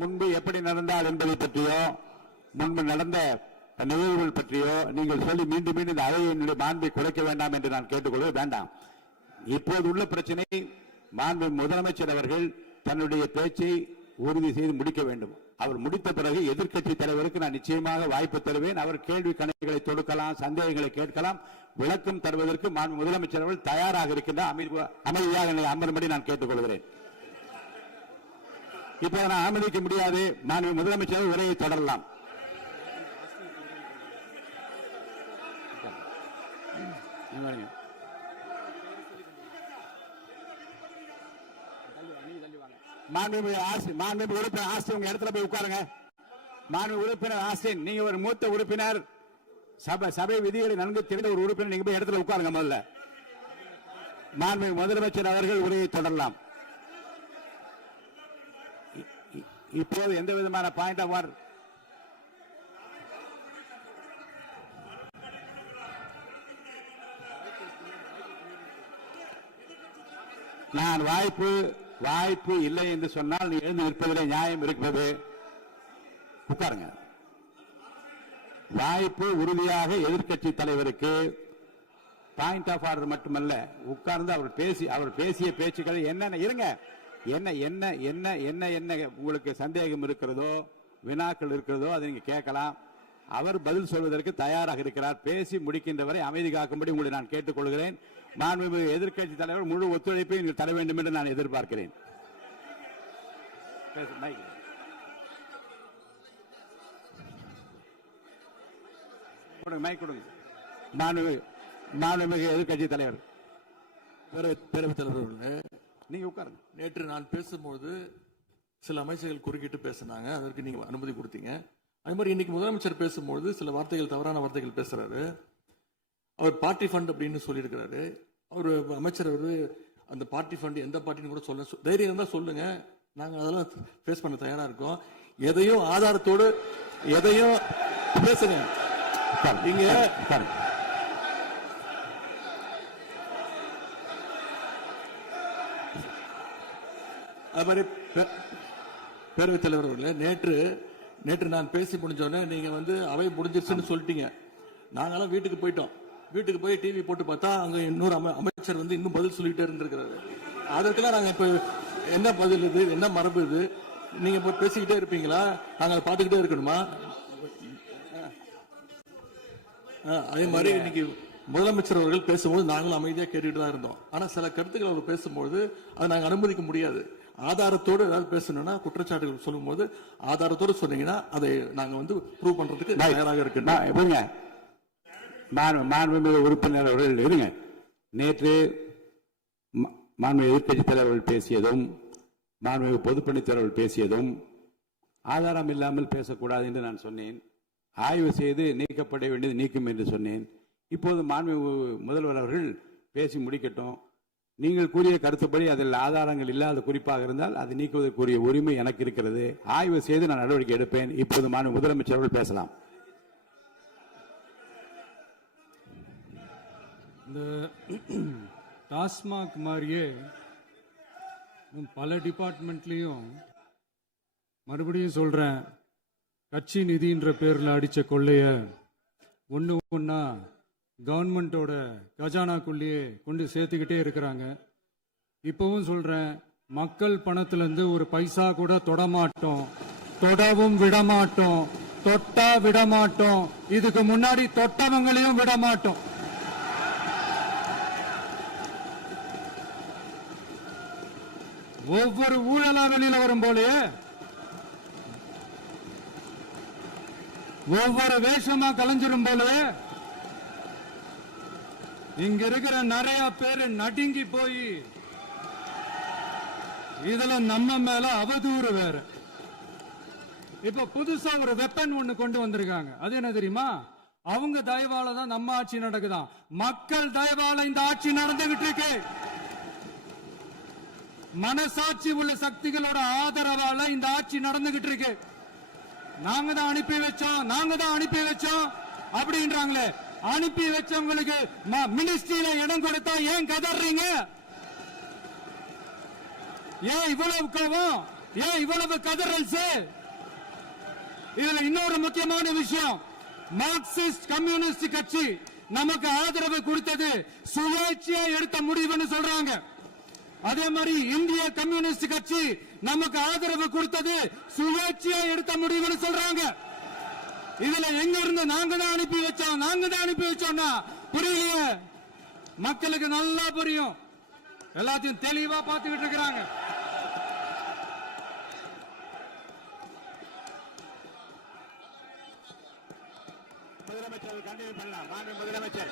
முன்பு எப்படி நடந்தால் என்பதை பற்றியோ முன்பு நடந்த நிகழ்வுகள் பற்றியோ நீங்கள் சொல்லி மீண்டும் இந்த அவையினுடைய மாண்பை குறைக்க வேண்டாம் என்று நான் கேட்டுக்கொள்ள வேண்டாம். இப்போது உள்ள பிரச்சனை, மாண்பு முதலமைச்சர் அவர்கள் தன்னுடைய பேச்சை உறுதி செய்து முடிக்க வேண்டும். அவர் முடித்த பிறகு எதிர்க்கட்சி தலைவருக்கு நான் நிச்சயமாக வாய்ப்பு தருவேன். அவர் கேள்வி கணக்குகளை தொடுக்கலாம், சந்தேகங்களை கேட்கலாம், விளக்கம் தருவதற்கு மாண்பு முதலமைச்சர் அவர்கள் தயாராக இருக்கின்றார். அமைதியாக அமரும்படி நான் கேட்டுக்கொள்கிறேன். இப்ப நான் அனுமதிக்க முடியாது. மாண்பு முதலமைச்சர் உரையை தொடரலாம். மாண்புமிகு உறுப்பினர் ஆஸ்டின் உங்க இடத்துல போய் உட்காருங்க. மாண்புமிகு உறுப்பினர் ஆஸ்டின், நீங்க ஒரு மூத்த உறுப்பினர், சபை விதிகளை நன்கு தெரிந்த ஒரு உறுப்பினர், நீங்க போய் இடத்துல உட்காருங்க. முதல்ல மாண்புமிகு முதலமைச்சர் அவர்கள் உரையை தொடரலாம். இப்போது எந்த விதமான பாயிண்ட் ஆஃப் ஆர்டர் நான் வாய்ப்பு இல்லை என்று சொன்னால் நீ எழுந்து நிற்பதிலே நியாயம் இருக்கிறது. உட்காருங்க. வாய்ப்பு உறுதியாக எதிர்க்கட்சி தலைவருக்கு பாயிண்ட் ஆஃப் ஆர்டர் மட்டுமல்ல, உட்கார்ந்து அவர் பேசிய பேச்சுக்கள் என்னென்ன இருங்க, என்ன என்ன என்ன என்ன என்ன உங்களுக்கு சந்தேகம் இருக்கிறதோ, வினாக்கள் இருக்கிறதோ அதை நீங்க கேட்கலாம். அவர் பதில் சொல்வதற்கு தயாராக இருக்கிறார். பேசி முடிக்கின்ற வரை அமைதி காக்கும்படி உங்களை நான் கேட்டுக்கொள்கிறேன். மாண்புமிகு எதிர்க்கட்சி தலைவர் முழு ஒத்துழைப்பை நீங்கள் தர வேண்டும் என்று நான் எதிர்பார்க்கிறேன். மாண்புமிகு எதிர்க்கட்சி தலைவர், பேரவைத் தலைவர், நீங்க உட்காருங்க. நேற்று நான் பேசும்போது சில அமைச்சர்கள் குறுக்கிட்டு பேசினாங்க. அதற்கு நீங்க அனுமதி கொடுத்தீங்க. அது மாதிரி இன்னைக்கு முதலமைச்சர் பேசும்பொழுது சில வார்த்தைகள், தவறான வார்த்தைகள் பேசுறாரு. அவர் பார்ட்டி ஃபண்ட் அப்படின்னு சொல்லியிருக்கிறாரு. அவர் அமைச்சர் அந்த பார்ட்டி ஃபண்ட் எந்த பார்ட்டின்னு கூட சொல்ல தைரியம் இருந்தா சொல்லுங்க, நாங்க அதெல்லாம் ஃபேஸ் பண்ண தயாரா இருக்கோம். எதையும் ஆதாரத்தோடு எதையும் பேசுங்க. இங்க அது மாதிரி பேரவைத் தலைவர் அவர்களே, நேற்று நான் பேசி முடிஞ்சோடனே நீங்க அவை முடிஞ்சிருச்சுன்னு சொல்லிட்டீங்க. நாங்கெல்லாம் வீட்டுக்கு போயிட்டோம். வீட்டுக்கு போய் டிவி போட்டு பார்த்தா அங்க இன்னொரு அமைச்சர் இன்னும் பதில் சொல்லிட்டே இருந்திருக்கிறாரு. அதற்கெல்லாம் நாங்க இப்ப என்ன பதில் இது, என்ன மரபு இது? நீங்க இப்ப பேசிக்கிட்டே இருப்பீங்களா? நாங்க அதை பார்த்துக்கிட்டே இருக்கணுமா? அதே மாதிரி இன்னைக்கு முதலமைச்சர் அவர்கள் பேசும்போது நாங்களும் அமைதியா கேட்டுட்டு தான் இருந்தோம். ஆனா சில கருத்துக்கள் அவர் பேசும்போது அதை நாங்க அனுமதிக்க முடியாது. ஆதாரத்தோடு ஏதாவது பேசணும்னா, குற்றச்சாட்டுகள் சொல்லும் போது ஆதாரத்தோடு சொன்னீங்கன்னா அதை நாங்க ப்ரூவ் பண்றதுக்கு தயாராக இருக்கு. மாண்புமிகு உறுப்பினர் அவர்கள் இருங்க. நேற்று மாண்புமிகு எதிர்க்கட்சி தலைவர்கள் பேசியதும், மாண்புமிகு பொதுப்பணித் தலைவர்கள் பேசியதும் ஆதாரம் இல்லாமல் பேசக்கூடாது என்று நான் சொன்னேன். ஆய்வு செய்து நீக்கப்பட வேண்டியது நீக்கும் என்று சொன்னேன். இப்போது மாண்புமிகு முதல்வர் அவர்கள் பேசி முடிக்கட்டும். நீங்கள் கூறிய கருத்துப்படி அதில் ஆதாரங்கள் இல்லாத குறிப்பாக இருந்தால் அதை நீக்குவதற்குரிய உரிமை எனக்கு இருக்கிறது. ஆய்வு செய்து நான் நடவடிக்கை எடுப்பேன். இப்போது மாண்புமிகு முதலமைச்சர் அவர்கள் பேசலாம். இந்த டாஸ்மாக் மாதிரியே பல டிபார்ட்மெண்ட்லயும், மறுபடியும் சொல்றேன், கட்சி நிதின்ற பேர்ல அடிச்ச கொள்ளைய ஒன்னா கவர்மெண்டோட கஜானாக்குள்ளேயே கொண்டு சேர்த்துக்கிட்டே இருக்கிறாங்க. இப்பவும் சொல்றேன், மக்கள் பணத்துல இருந்து ஒரு பைசா கூட தொடமாட்டோம், தொடவும் விடமாட்டோம், தொட்டா விடமாட்டோம். இதுக்கு முன்னாடி தொட்டவங்களையும் விடமாட்டோம். ஒவ்வொரு ஊழலா வெளியில வரும் போலே, ஒவ்வொரு வேஷமா கலைஞ்சிரும் போலே, இங்க இருக்கிற நிறைய பேரு நடுங்கி போய் இதுல நம்ம மேல அவதூறு வேற. இப்ப புதுசா ஒரு வெப்பன் ஒண்ணு கொண்டு வந்திருக்காங்க. அது என்ன தெரியுமா? அவங்க தயவால தான் நம்ம ஆட்சி நடக்குதாம். மக்கள் தயவால இந்த ஆட்சி நடந்துகிட்டு இருக்கு. மனசாட்சி உள்ள சக்திகளோட ஆதரவால இந்த ஆட்சி நடந்துகிட்டு இருக்கு. நாங்க தான் அனுப்பி வச்சோம் அப்படின்றாங்களே. அனுப்பி வச்சவங்களுக்கு மினிஸ்ட்ரியில இடம் கொடுத்தா ஏன் கதறீங்க? ஏன் இவ்வளவு கோபம்? ஏன் இவ்வளவு கதறல்ஸ்? இதுல இன்னொரு முக்கியமான விஷயம், மார்க்சிஸ்ட் கம்யூனிஸ்ட் கட்சி நமக்கு ஆதரவு கொடுத்தது சுயேட்சையா எடுத்த முடிவுன்னு சொல்றாங்க. அதே மாதிரி இந்திய கம்யூனிஸ்ட் கட்சி நமக்கு ஆதரவு கொடுத்தது சுயேட்சையா எடுத்த முடிவுன்னு சொல்றாங்க. இதுல எங்க இருந்து நாங்க தான் அனுப்பி வச்சோம்னா புரியலையே. மக்களுக்கு நல்லா புரியும். எல்லாத்தையும் தெளிவா பார்த்துக்கிட்டு இருக்கிறாங்க. முதலமைச்சர் கண்டினியூ பண்ணலாம். முதலமைச்சர்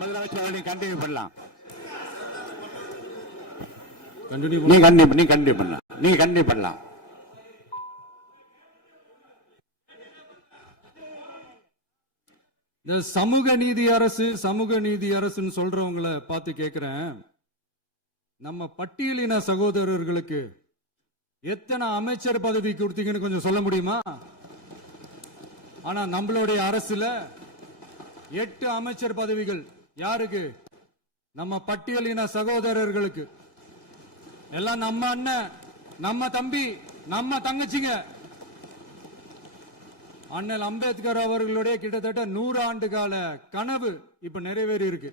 முதலமைச்சர் கண்டினியூ பண்ணலாம். நீங்க கண்டினியூ பண்ணலாம். இந்த சமூக நீதி அரசுன்னு சொல்றவங்களை பார்த்து கேட்கிறேன், நம்ம பட்டியலின சகோதரர்களுக்கு எத்தனை அமைச்சர் பதவி கொடுத்தீங்கன்னு கொஞ்சம் சொல்ல முடியுமா? ஆனா நம்மளுடைய அரசுல 8 அமைச்சர் பதவிகள் யாருக்கு? நம்ம பட்டியலின சகோதரர்களுக்கு. எல்லாம் நம்ம அண்ணன், நம்ம தம்பி, நம்ம தங்கச்சிங்க. அண்ணல் அம்பேத்கர் அவர்களுடைய கிட்டத்தட்ட 100 ஆண்டு கால கனவு இப்ப நிறைவேறி இருக்கு.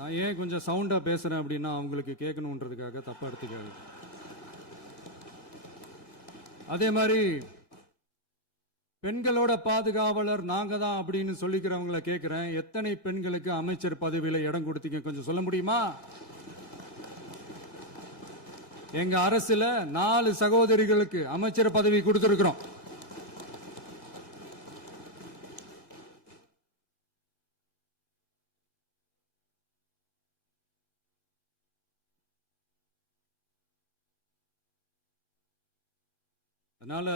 நான் ஏன் கொஞ்சம் சவுண்டா பேசுறேன் அப்படின்னா அவங்களுக்கு கேட்கணுன்றதுக்காக தப்பா எடுத்துக்காது. அதே மாதிரி பெண்களோட பாதுகாவலர் நாங்க தான் அப்படின்னு சொல்லிக்கிறவங்களை கேட்கிறேன், எத்தனை பெண்களுக்கு அமைச்சர் பதவியில இடம் கொடுத்தீங்க கொஞ்சம் சொல்ல முடியுமா? எங்க அரசுல 4 சகோதரிகளுக்கு அமைச்சர் பதவி கொடுத்திருக்கிறோம். அதனால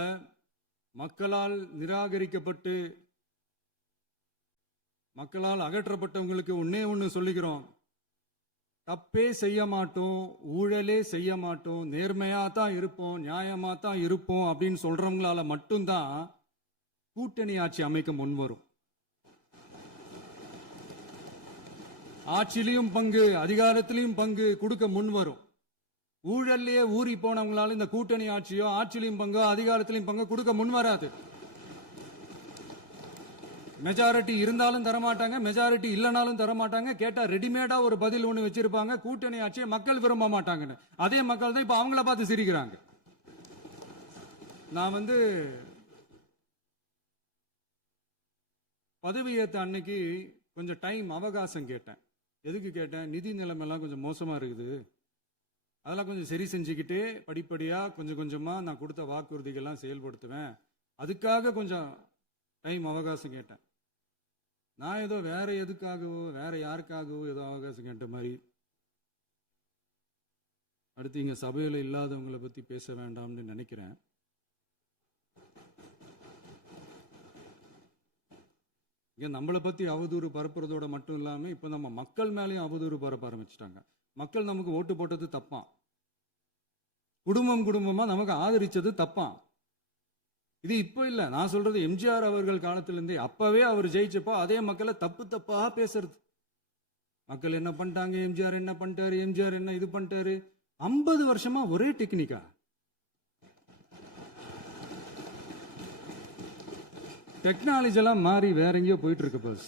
மக்களால் நிராகரிக்கப்பட்டு மக்களால் அகற்றப்பட்டவங்களுக்கு ஒன்னே ஒன்று சொல்லிக்கிறோம், தப்பே செய்ய மாட்டோம், ஊழலே செய்ய மாட்டோம், நேர்மையா தான் இருப்போம், நியாயமா தான் இருப்போம் அப்படின்னு சொல்றவங்களால மட்டும்தான் கூட்டணி ஆட்சி அமைக்க முன்வரும். ஆட்சியிலையும் பங்கு, அதிகாரத்திலையும் பங்கு கொடுக்க முன்வரும். ஊழல்லையே ஊறி போனவங்களால இந்த கூட்டணி ஆட்சியோ ஆட்சியிலையும் பங்கோ அதிகாரத்திலையும் பங்கு கொடுக்க முன்வராது. மெஜாரிட்டி இருந்தாலும் தரமாட்டாங்க, மெஜாரிட்டி இல்லைனாலும் தரமாட்டாங்க. கேட்டா ரெடிமேடா ஒரு பதில் ஒண்ணு வச்சிருப்பாங்க, கூட்டணி ஆட்சியை மக்கள் விரும்ப மாட்டாங்கன்னு. அதே மக்கள் தான் இப்ப அவங்கள பார்த்து சிரிக்கிறாங்க. நான் பதவியேற்ற அன்னைக்கு கொஞ்சம் டைம் அவகாசம் கேட்டேன். எதுக்கு கேட்டேன்? நிதி நிலைமைலாம் கொஞ்சம் மோசமா இருக்குது, அதெல்லாம் கொஞ்சம் சரி செஞ்சுக்கிட்டு படிப்படியா கொஞ்சம் கொஞ்சமா நான் கொடுத்த வாக்குறுதிகள்லாம் செயல்படுத்துவேன், அதுக்காக கொஞ்சம் டைம் அவகாசம் கேட்டேன். நான் ஏதோ வேற எதுக்காகவோ வேற யாருக்காகவோ ஏதோ அவகாசம் கேட்ட மாதிரி. அடுத்து இங்க சபையில இல்லாதவங்களை பத்தி பேச வேண்டாம்னு நினைக்கிறேன். இங்க நம்மளை பத்தி அவதூறு பரப்புறதோட மட்டும் இல்லாம இப்ப நம்ம மக்கள் மேலேயும் அவதூறு பரப்ப ஆரம்பிச்சிட்டாங்க. மக்கள் நமக்கு ஓட்டு போட்டது தப்பான், குடும்பம் குடும்பமா நமக்கு ஆதரிச்சது தப்பான். இது இப்ப இல்ல, நான் சொல்றது எம்ஜிஆர் அவர்கள் காலத்திலிருந்தே. அப்பவே அவர் ஜெயிச்சப்போ அதே மக்களை தப்பு தப்பா பேசுறது. மக்கள் என்ன பண்ணிட்டாங்க, எம்ஜிஆர் என்ன பண்ணிட்டாரு, எம்ஜிஆர் என்ன இது பண்ணிட்டாரு. 50 வருஷமா ஒரே டெக்னிக்கா. டெக்னாலஜி எல்லாம் மாறி வேற எங்கேயோ போயிட்டு இருக்கு பஸ்.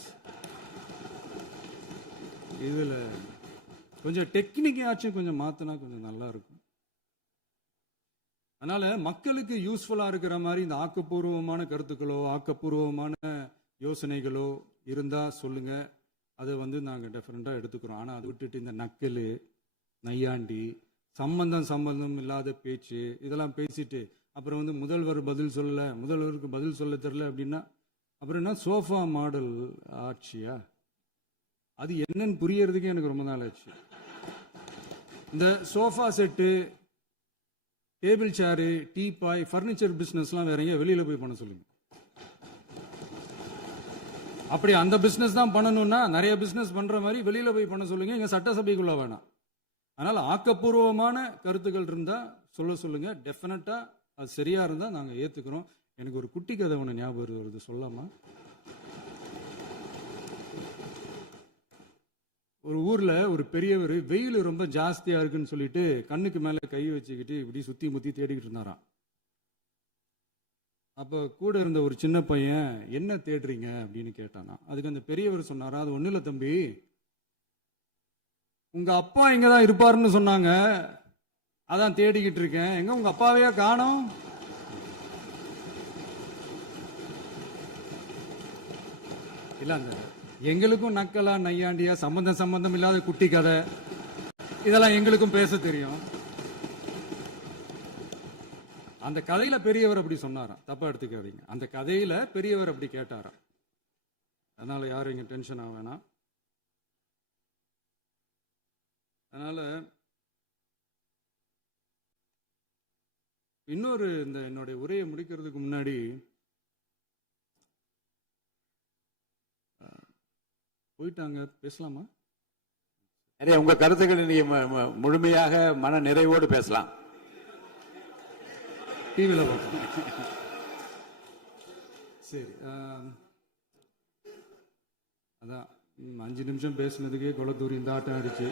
இதுல கொஞ்சம் டெக்னிக்காச்சும் கொஞ்சம் மாத்தினா கொஞ்சம் நல்லா இருக்கும். அதனால மக்களுக்கு யூஸ்ஃபுல்லா இருக்கிற மாதிரி இந்த ஆக்கப்பூர்வமான கருத்துக்களோ ஆக்கப்பூர்வமான யோசனைகளோ இருந்தா சொல்லுங்க, அதை நாங்க டெஃபரெண்டா எடுத்துக்கிறோம். ஆனா அதை விட்டுட்டு இந்த நக்கல் நையாண்டி சம்பந்தம் இல்லாத பேச்சு இதெல்லாம் பேசிட்டு அப்புறம் முதல்வர் பதில் சொல்லல, முதல்வருக்கு பதில் சொல்ல தெரியல அப்படின்னா அப்புறம் என்ன சோஃபா மாடல் ஆட்சியா? அது என்னன்னு புரியறதுக்கே எனக்கு ரொம்ப நாள் ஆச்சு. இந்த sofa set, table chair, teapoy, furniture பிசினஸ்லாம் வேற எங்க வெளியில போய் பண்ண சொல்லுங்க. அப்படி அந்த பிசினஸ் தான் பண்ணணும்னா நிறைய பிசினஸ் பண்ற மாதிரி வெளியில போய் பண்ண சொல்லுங்க, இங்க சட்டசபைக்குள்ள வேணாம். அதனால ஆக்கப்பூர்வமான கருத்துக்கள் இருந்தா சொல்லுங்க, டெஃபினட்டா அது சரியா இருந்தா நாங்க ஏத்துக்கிறோம். எனக்கு ஒரு குட்டி கதை ஒன்று ஞாபகம் வருது, சொல்லாமா? ஒரு ஊர்ல ஒரு பெரியவர் வெயில் ரொம்ப ஜாஸ்தியா இருக்குன்னு சொல்லிட்டு கண்ணுக்கு மேல கை வச்சுக்கிட்டு இப்படி சுத்தி முத்தி தேடிக்கிட்டு இருந்தாராம். அப்ப கூட இருந்த ஒரு சின்ன பையன் என்ன தேடுறீங்க அப்படின்னு கேட்டானா. அதுக்கு அந்த பெரியவர் சொன்னாரா, அது ஒண்ணு இல்ல தம்பி, உங்க அப்பா இங்கதான் இருப்பாருன்னு சொன்னாங்க, அதான் தேடிக்கிட்டு இருக்கேன், எங்க உங்க அப்பாவையா காணோம்? இல்ல அந்த எங்களுக்கும் நக்கலா நையாண்டியா சம்பந்தம் இல்லாத குட்டி கதை இதெல்லாம் எங்களுக்கும் பேச தெரியும். அந்த கதையில பெரியவர் அப்படி சொன்னாராம், தப்பா எடுத்துக்காதீங்க. அந்த கதையில பெரியவர் அப்படி கேட்டாராம். அதனால யாரும் இங்க டென்ஷன் ஆக வேணாம். அதனால இன்னொரு இந்த என்னுடைய உரையை முடிக்கிறதுக்கு முன்னாடி போயிட்டாங்க, பேசலாமா? நிறைய உங்க கருத்துக்களை நீங்க முழுமையாக மன நிறைவோடு பேசலாம். டிவியில பார்ப்போம். சரி, அதான் 5 நிமிஷம் பேசுனதுக்கே கொலத்தூரி இந்த ஆட்டம் ஆயிடுச்சு.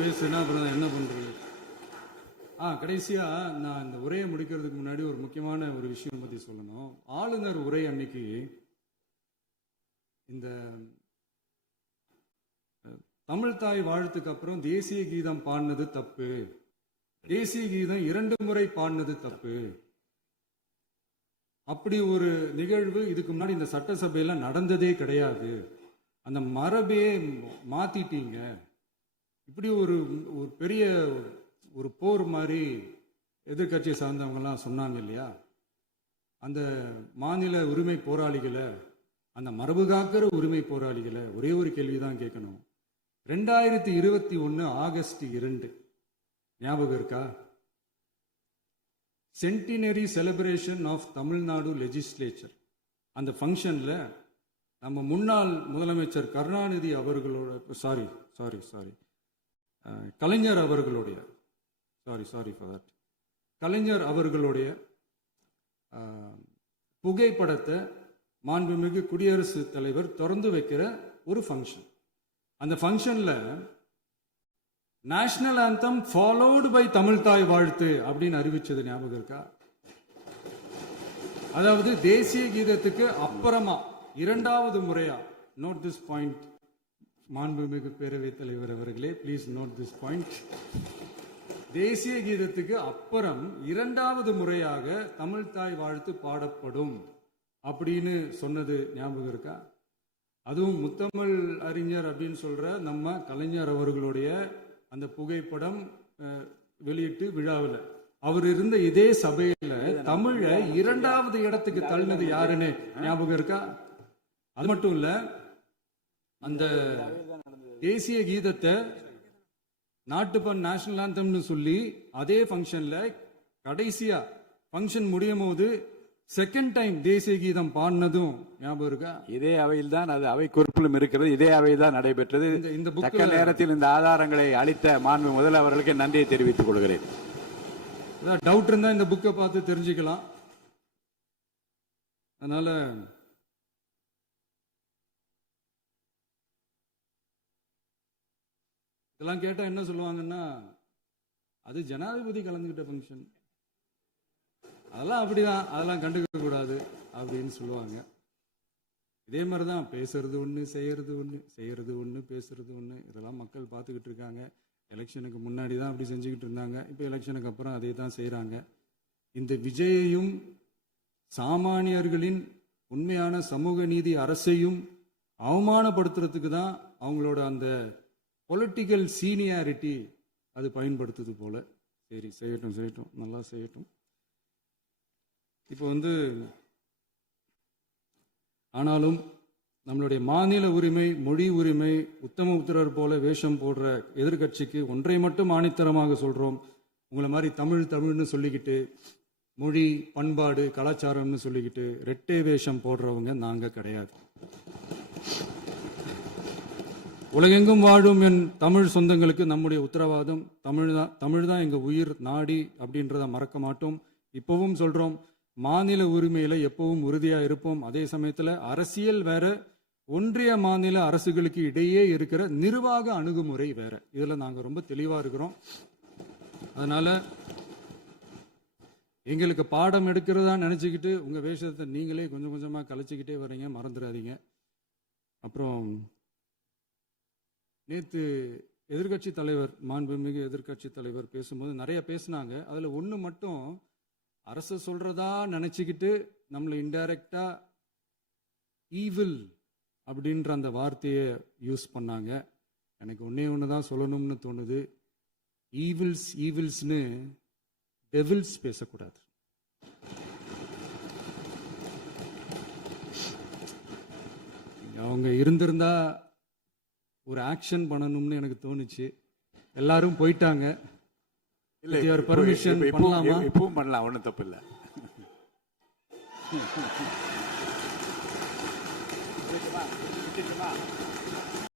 பேசுனா அப்புறம் என்ன பண்றது? கடைசியா நான் இந்த உரையை முடிக்கிறதுக்கு முன்னாடி ஒரு முக்கியமான ஒரு விஷயம் பத்தி சொல்லணும். ஆளுநர் உரை அன்னைக்கு இந்த தமிழ் தாய் வாழ்த்துக்கு அப்புறம் தேசிய கீதம் பாடினது தப்பு, தேசிய கீதம் 2 முறை பாடினது தப்பு, அப்படி ஒரு நிகழ்வு இதுக்கு முன்னாடி இந்த சட்டசபையில நடந்ததே கிடையாது, அந்த மரபே மாத்திட்டீங்க, இப்படி ஒரு பெரிய ஒரு போர் மாதிரி எதிர்கட்சியை சார்ந்தவங்கலாம் சொன்னாங்க இல்லையா? அந்த மாநில உரிமை போராளிகளை, அந்த மரபு காக்கிற உரிமை போராளிகளை ஒரே ஒரு கேள்விதான் கேட்கணும். 2021 ஆகஸ்ட் 2 ஞாபகம் இருக்கா? Centenary celebration of Tamil Nadu legislature. அந்த ஃபங்க்ஷனில் நம்ம முன்னாள் முதலமைச்சர் கருணாநிதி அவர்களோட கலைஞர் அவர்களுடைய கலைஞர் அவர்களுடைய புகைப்படத்தை மாண்புமிகு குடியரசுத் தலைவர் திறந்து வைக்கிற ஒரு ஃபங்க்ஷன். அந்த ஃபங்க்ஷன்ல national anthem followed by Tamil Thai Vazhthu அப்படின்னு அறிவிச்சது ஞாபகம் இருக்கா? அதாவது தேசிய கீதத்துக்கு அப்புறமா இரண்டாவது முறையா, நோட் திஸ் பாயிண்ட் மாண்புமிகு பேரவைத் தலைவர் அவர்களே, ப்ளீஸ் நோட் திஸ் பாயிண்ட். தேசிய கீதத்துக்கு அப்புறம் இரண்டாவது முறையாக தமிழ் தாய் வாழ்த்து பாடப்படும் அப்படின்னு சொன்னது ஞாபகம் இருக்கா? அதுவும் முத்தமிழ் அறிஞர் அப்படின்னு சொல்ற நம்ம கலைஞர் அவர்களுடைய அந்த புகைப்படம் வெளியிட்டு விழாவில் அவர் இருந்த இதே சபையில தமிழ இரண்டாவது இடத்துக்கு தள்ளினது யாருன்னு ஞாபகம் இருக்கா? அது மட்டும் இல்ல, அந்த தேசிய கீதத்தை நாட்டுப்பண் நேஷனல் ஆந்தம்னு சொல்லி அதே ஃபங்க்ஷன்ல கடைசியா ஃபங்க்ஷன் முடியும் போது செகண்ட் டைம் தேசிய கீதம் பாடினதும் ஞாபகம் இருக்கா? இதே அவையில் தான், அது அவை குறிப்பிலும் இருக்கிறது, இதே அவையில் தான் நடைபெற்றது. இந்த தக்க நேரத்தில் இந்த ஆதாரங்களை அளித்த மாண்பு முதல் அவர்களுக்கு நன்றியை தெரிவித்துக் கொள்கிறேன். டவுட் இருந்தா இந்த புக்கை பார்த்து தெரிஞ்சுக்கலாம். அதனால இதெல்லாம் கேட்டா என்ன சொல்லுவாங்கன்னா, அது ஜனாதிபதி கலந்துகிட்ட ஃபங்க்ஷன், அதெல்லாம் அப்படிதான், அதெல்லாம் கண்டுக்க கூடாது அப்படின்னு சொல்லுவாங்க. இதே மாதிரிதான் பேசுறது ஒண்ணு, செய்யறது ஒண்ணு, பேசுறது ஒண்ணு. இதெல்லாம் மக்கள் பார்த்துக்கிட்டு இருக்காங்க. எலெக்ஷனுக்கு முன்னாடி தான் அப்படி செஞ்சுக்கிட்டு இருந்தாங்க. இப்போ எலெக்ஷனுக்கு அப்புறம் அதே தான் செய்யறாங்க. இந்த விஜயையும் சாமானியர்களின் உண்மையான சமூக நீதி அரசையும் அவமானப்படுத்துறதுக்கு தான் அவங்களோட அந்த பொலிட்டிக்கல் சீனியாரிட்டி அது பயன்படுத்துது போல. சரி, செய்யட்டும், நல்லா செய்யட்டும். இப்போ ஆனாலும் நம்மளுடைய மாநில உரிமை, மொழி உரிமை, உத்தமபுத்திரர் போல வேஷம் போடுற எதிர்கட்சிக்கு ஒன்றை மட்டும் ஆணித்தரமாக சொல்றோம். உங்களை மாதிரி தமிழ்னு சொல்லிக்கிட்டு, மொழி, பண்பாடு, கலாச்சாரம்னு சொல்லிக்கிட்டு ரெட்டை வேஷம் போடுறவங்க நாங்க கிடையாது. உலகெங்கும் வாழும் என் தமிழ் சொந்தங்களுக்கு நம்முடைய உத்தரவாதம் தமிழ் தான் எங்க உயிர் நாடி அப்படின்றத மறக்க மாட்டோம். இப்பவும் சொல்றோம், மாநில உரிமையில எப்பவும் உறுதியா இருப்போம். அதே சமயத்துல அரசியல் வேற, ஒன்றிய மாநில அரசுகளுக்கு இடையே இருக்கிற நிர்வாக அணுகுமுறை வேற. இதுல நாங்க ரொம்ப தெளிவா இருக்கிறோம். அதனால எங்களுக்கு பாடம் எடுக்கிறதா நினைச்சுக்கிட்டு உங்க வேஷத்தை நீங்களே கொஞ்சம் கொஞ்சமா கலைச்சிக்கிட்டே வர்றீங்க, மறந்துடாதீங்க. அப்புறம் நேத்து எதிர்கட்சி தலைவர், மாண்புமிகு எதிர்கட்சி தலைவர் பேசும்போது நிறைய பேசினாங்க. அதுல ஒண்ணு மட்டும் அரசு சொல்றதா நினைச்சுக்கிட்டு நம்மளை இன்டைரக்டா ஈவில் அப்படின்ற அந்த வார்த்தையை யூஸ் பண்ணாங்க. எனக்கு ஒண்ணுதான் சொல்லணும்னு தோணுது. ஈவில்ஸ்னு டெவில்ஸ் பேசக்கூடாது. அவங்க இருந்திருந்தா ஒரு ஆக்ஷன் பண்ணணும்னு எனக்கு தோணுச்சு. எல்லாரும் போயிட்டாங்க. பர்மிஷன் பண்ணலாமா? இப்பவும் பண்ணலாம், ஒன்றும் தப்பு இல்லை.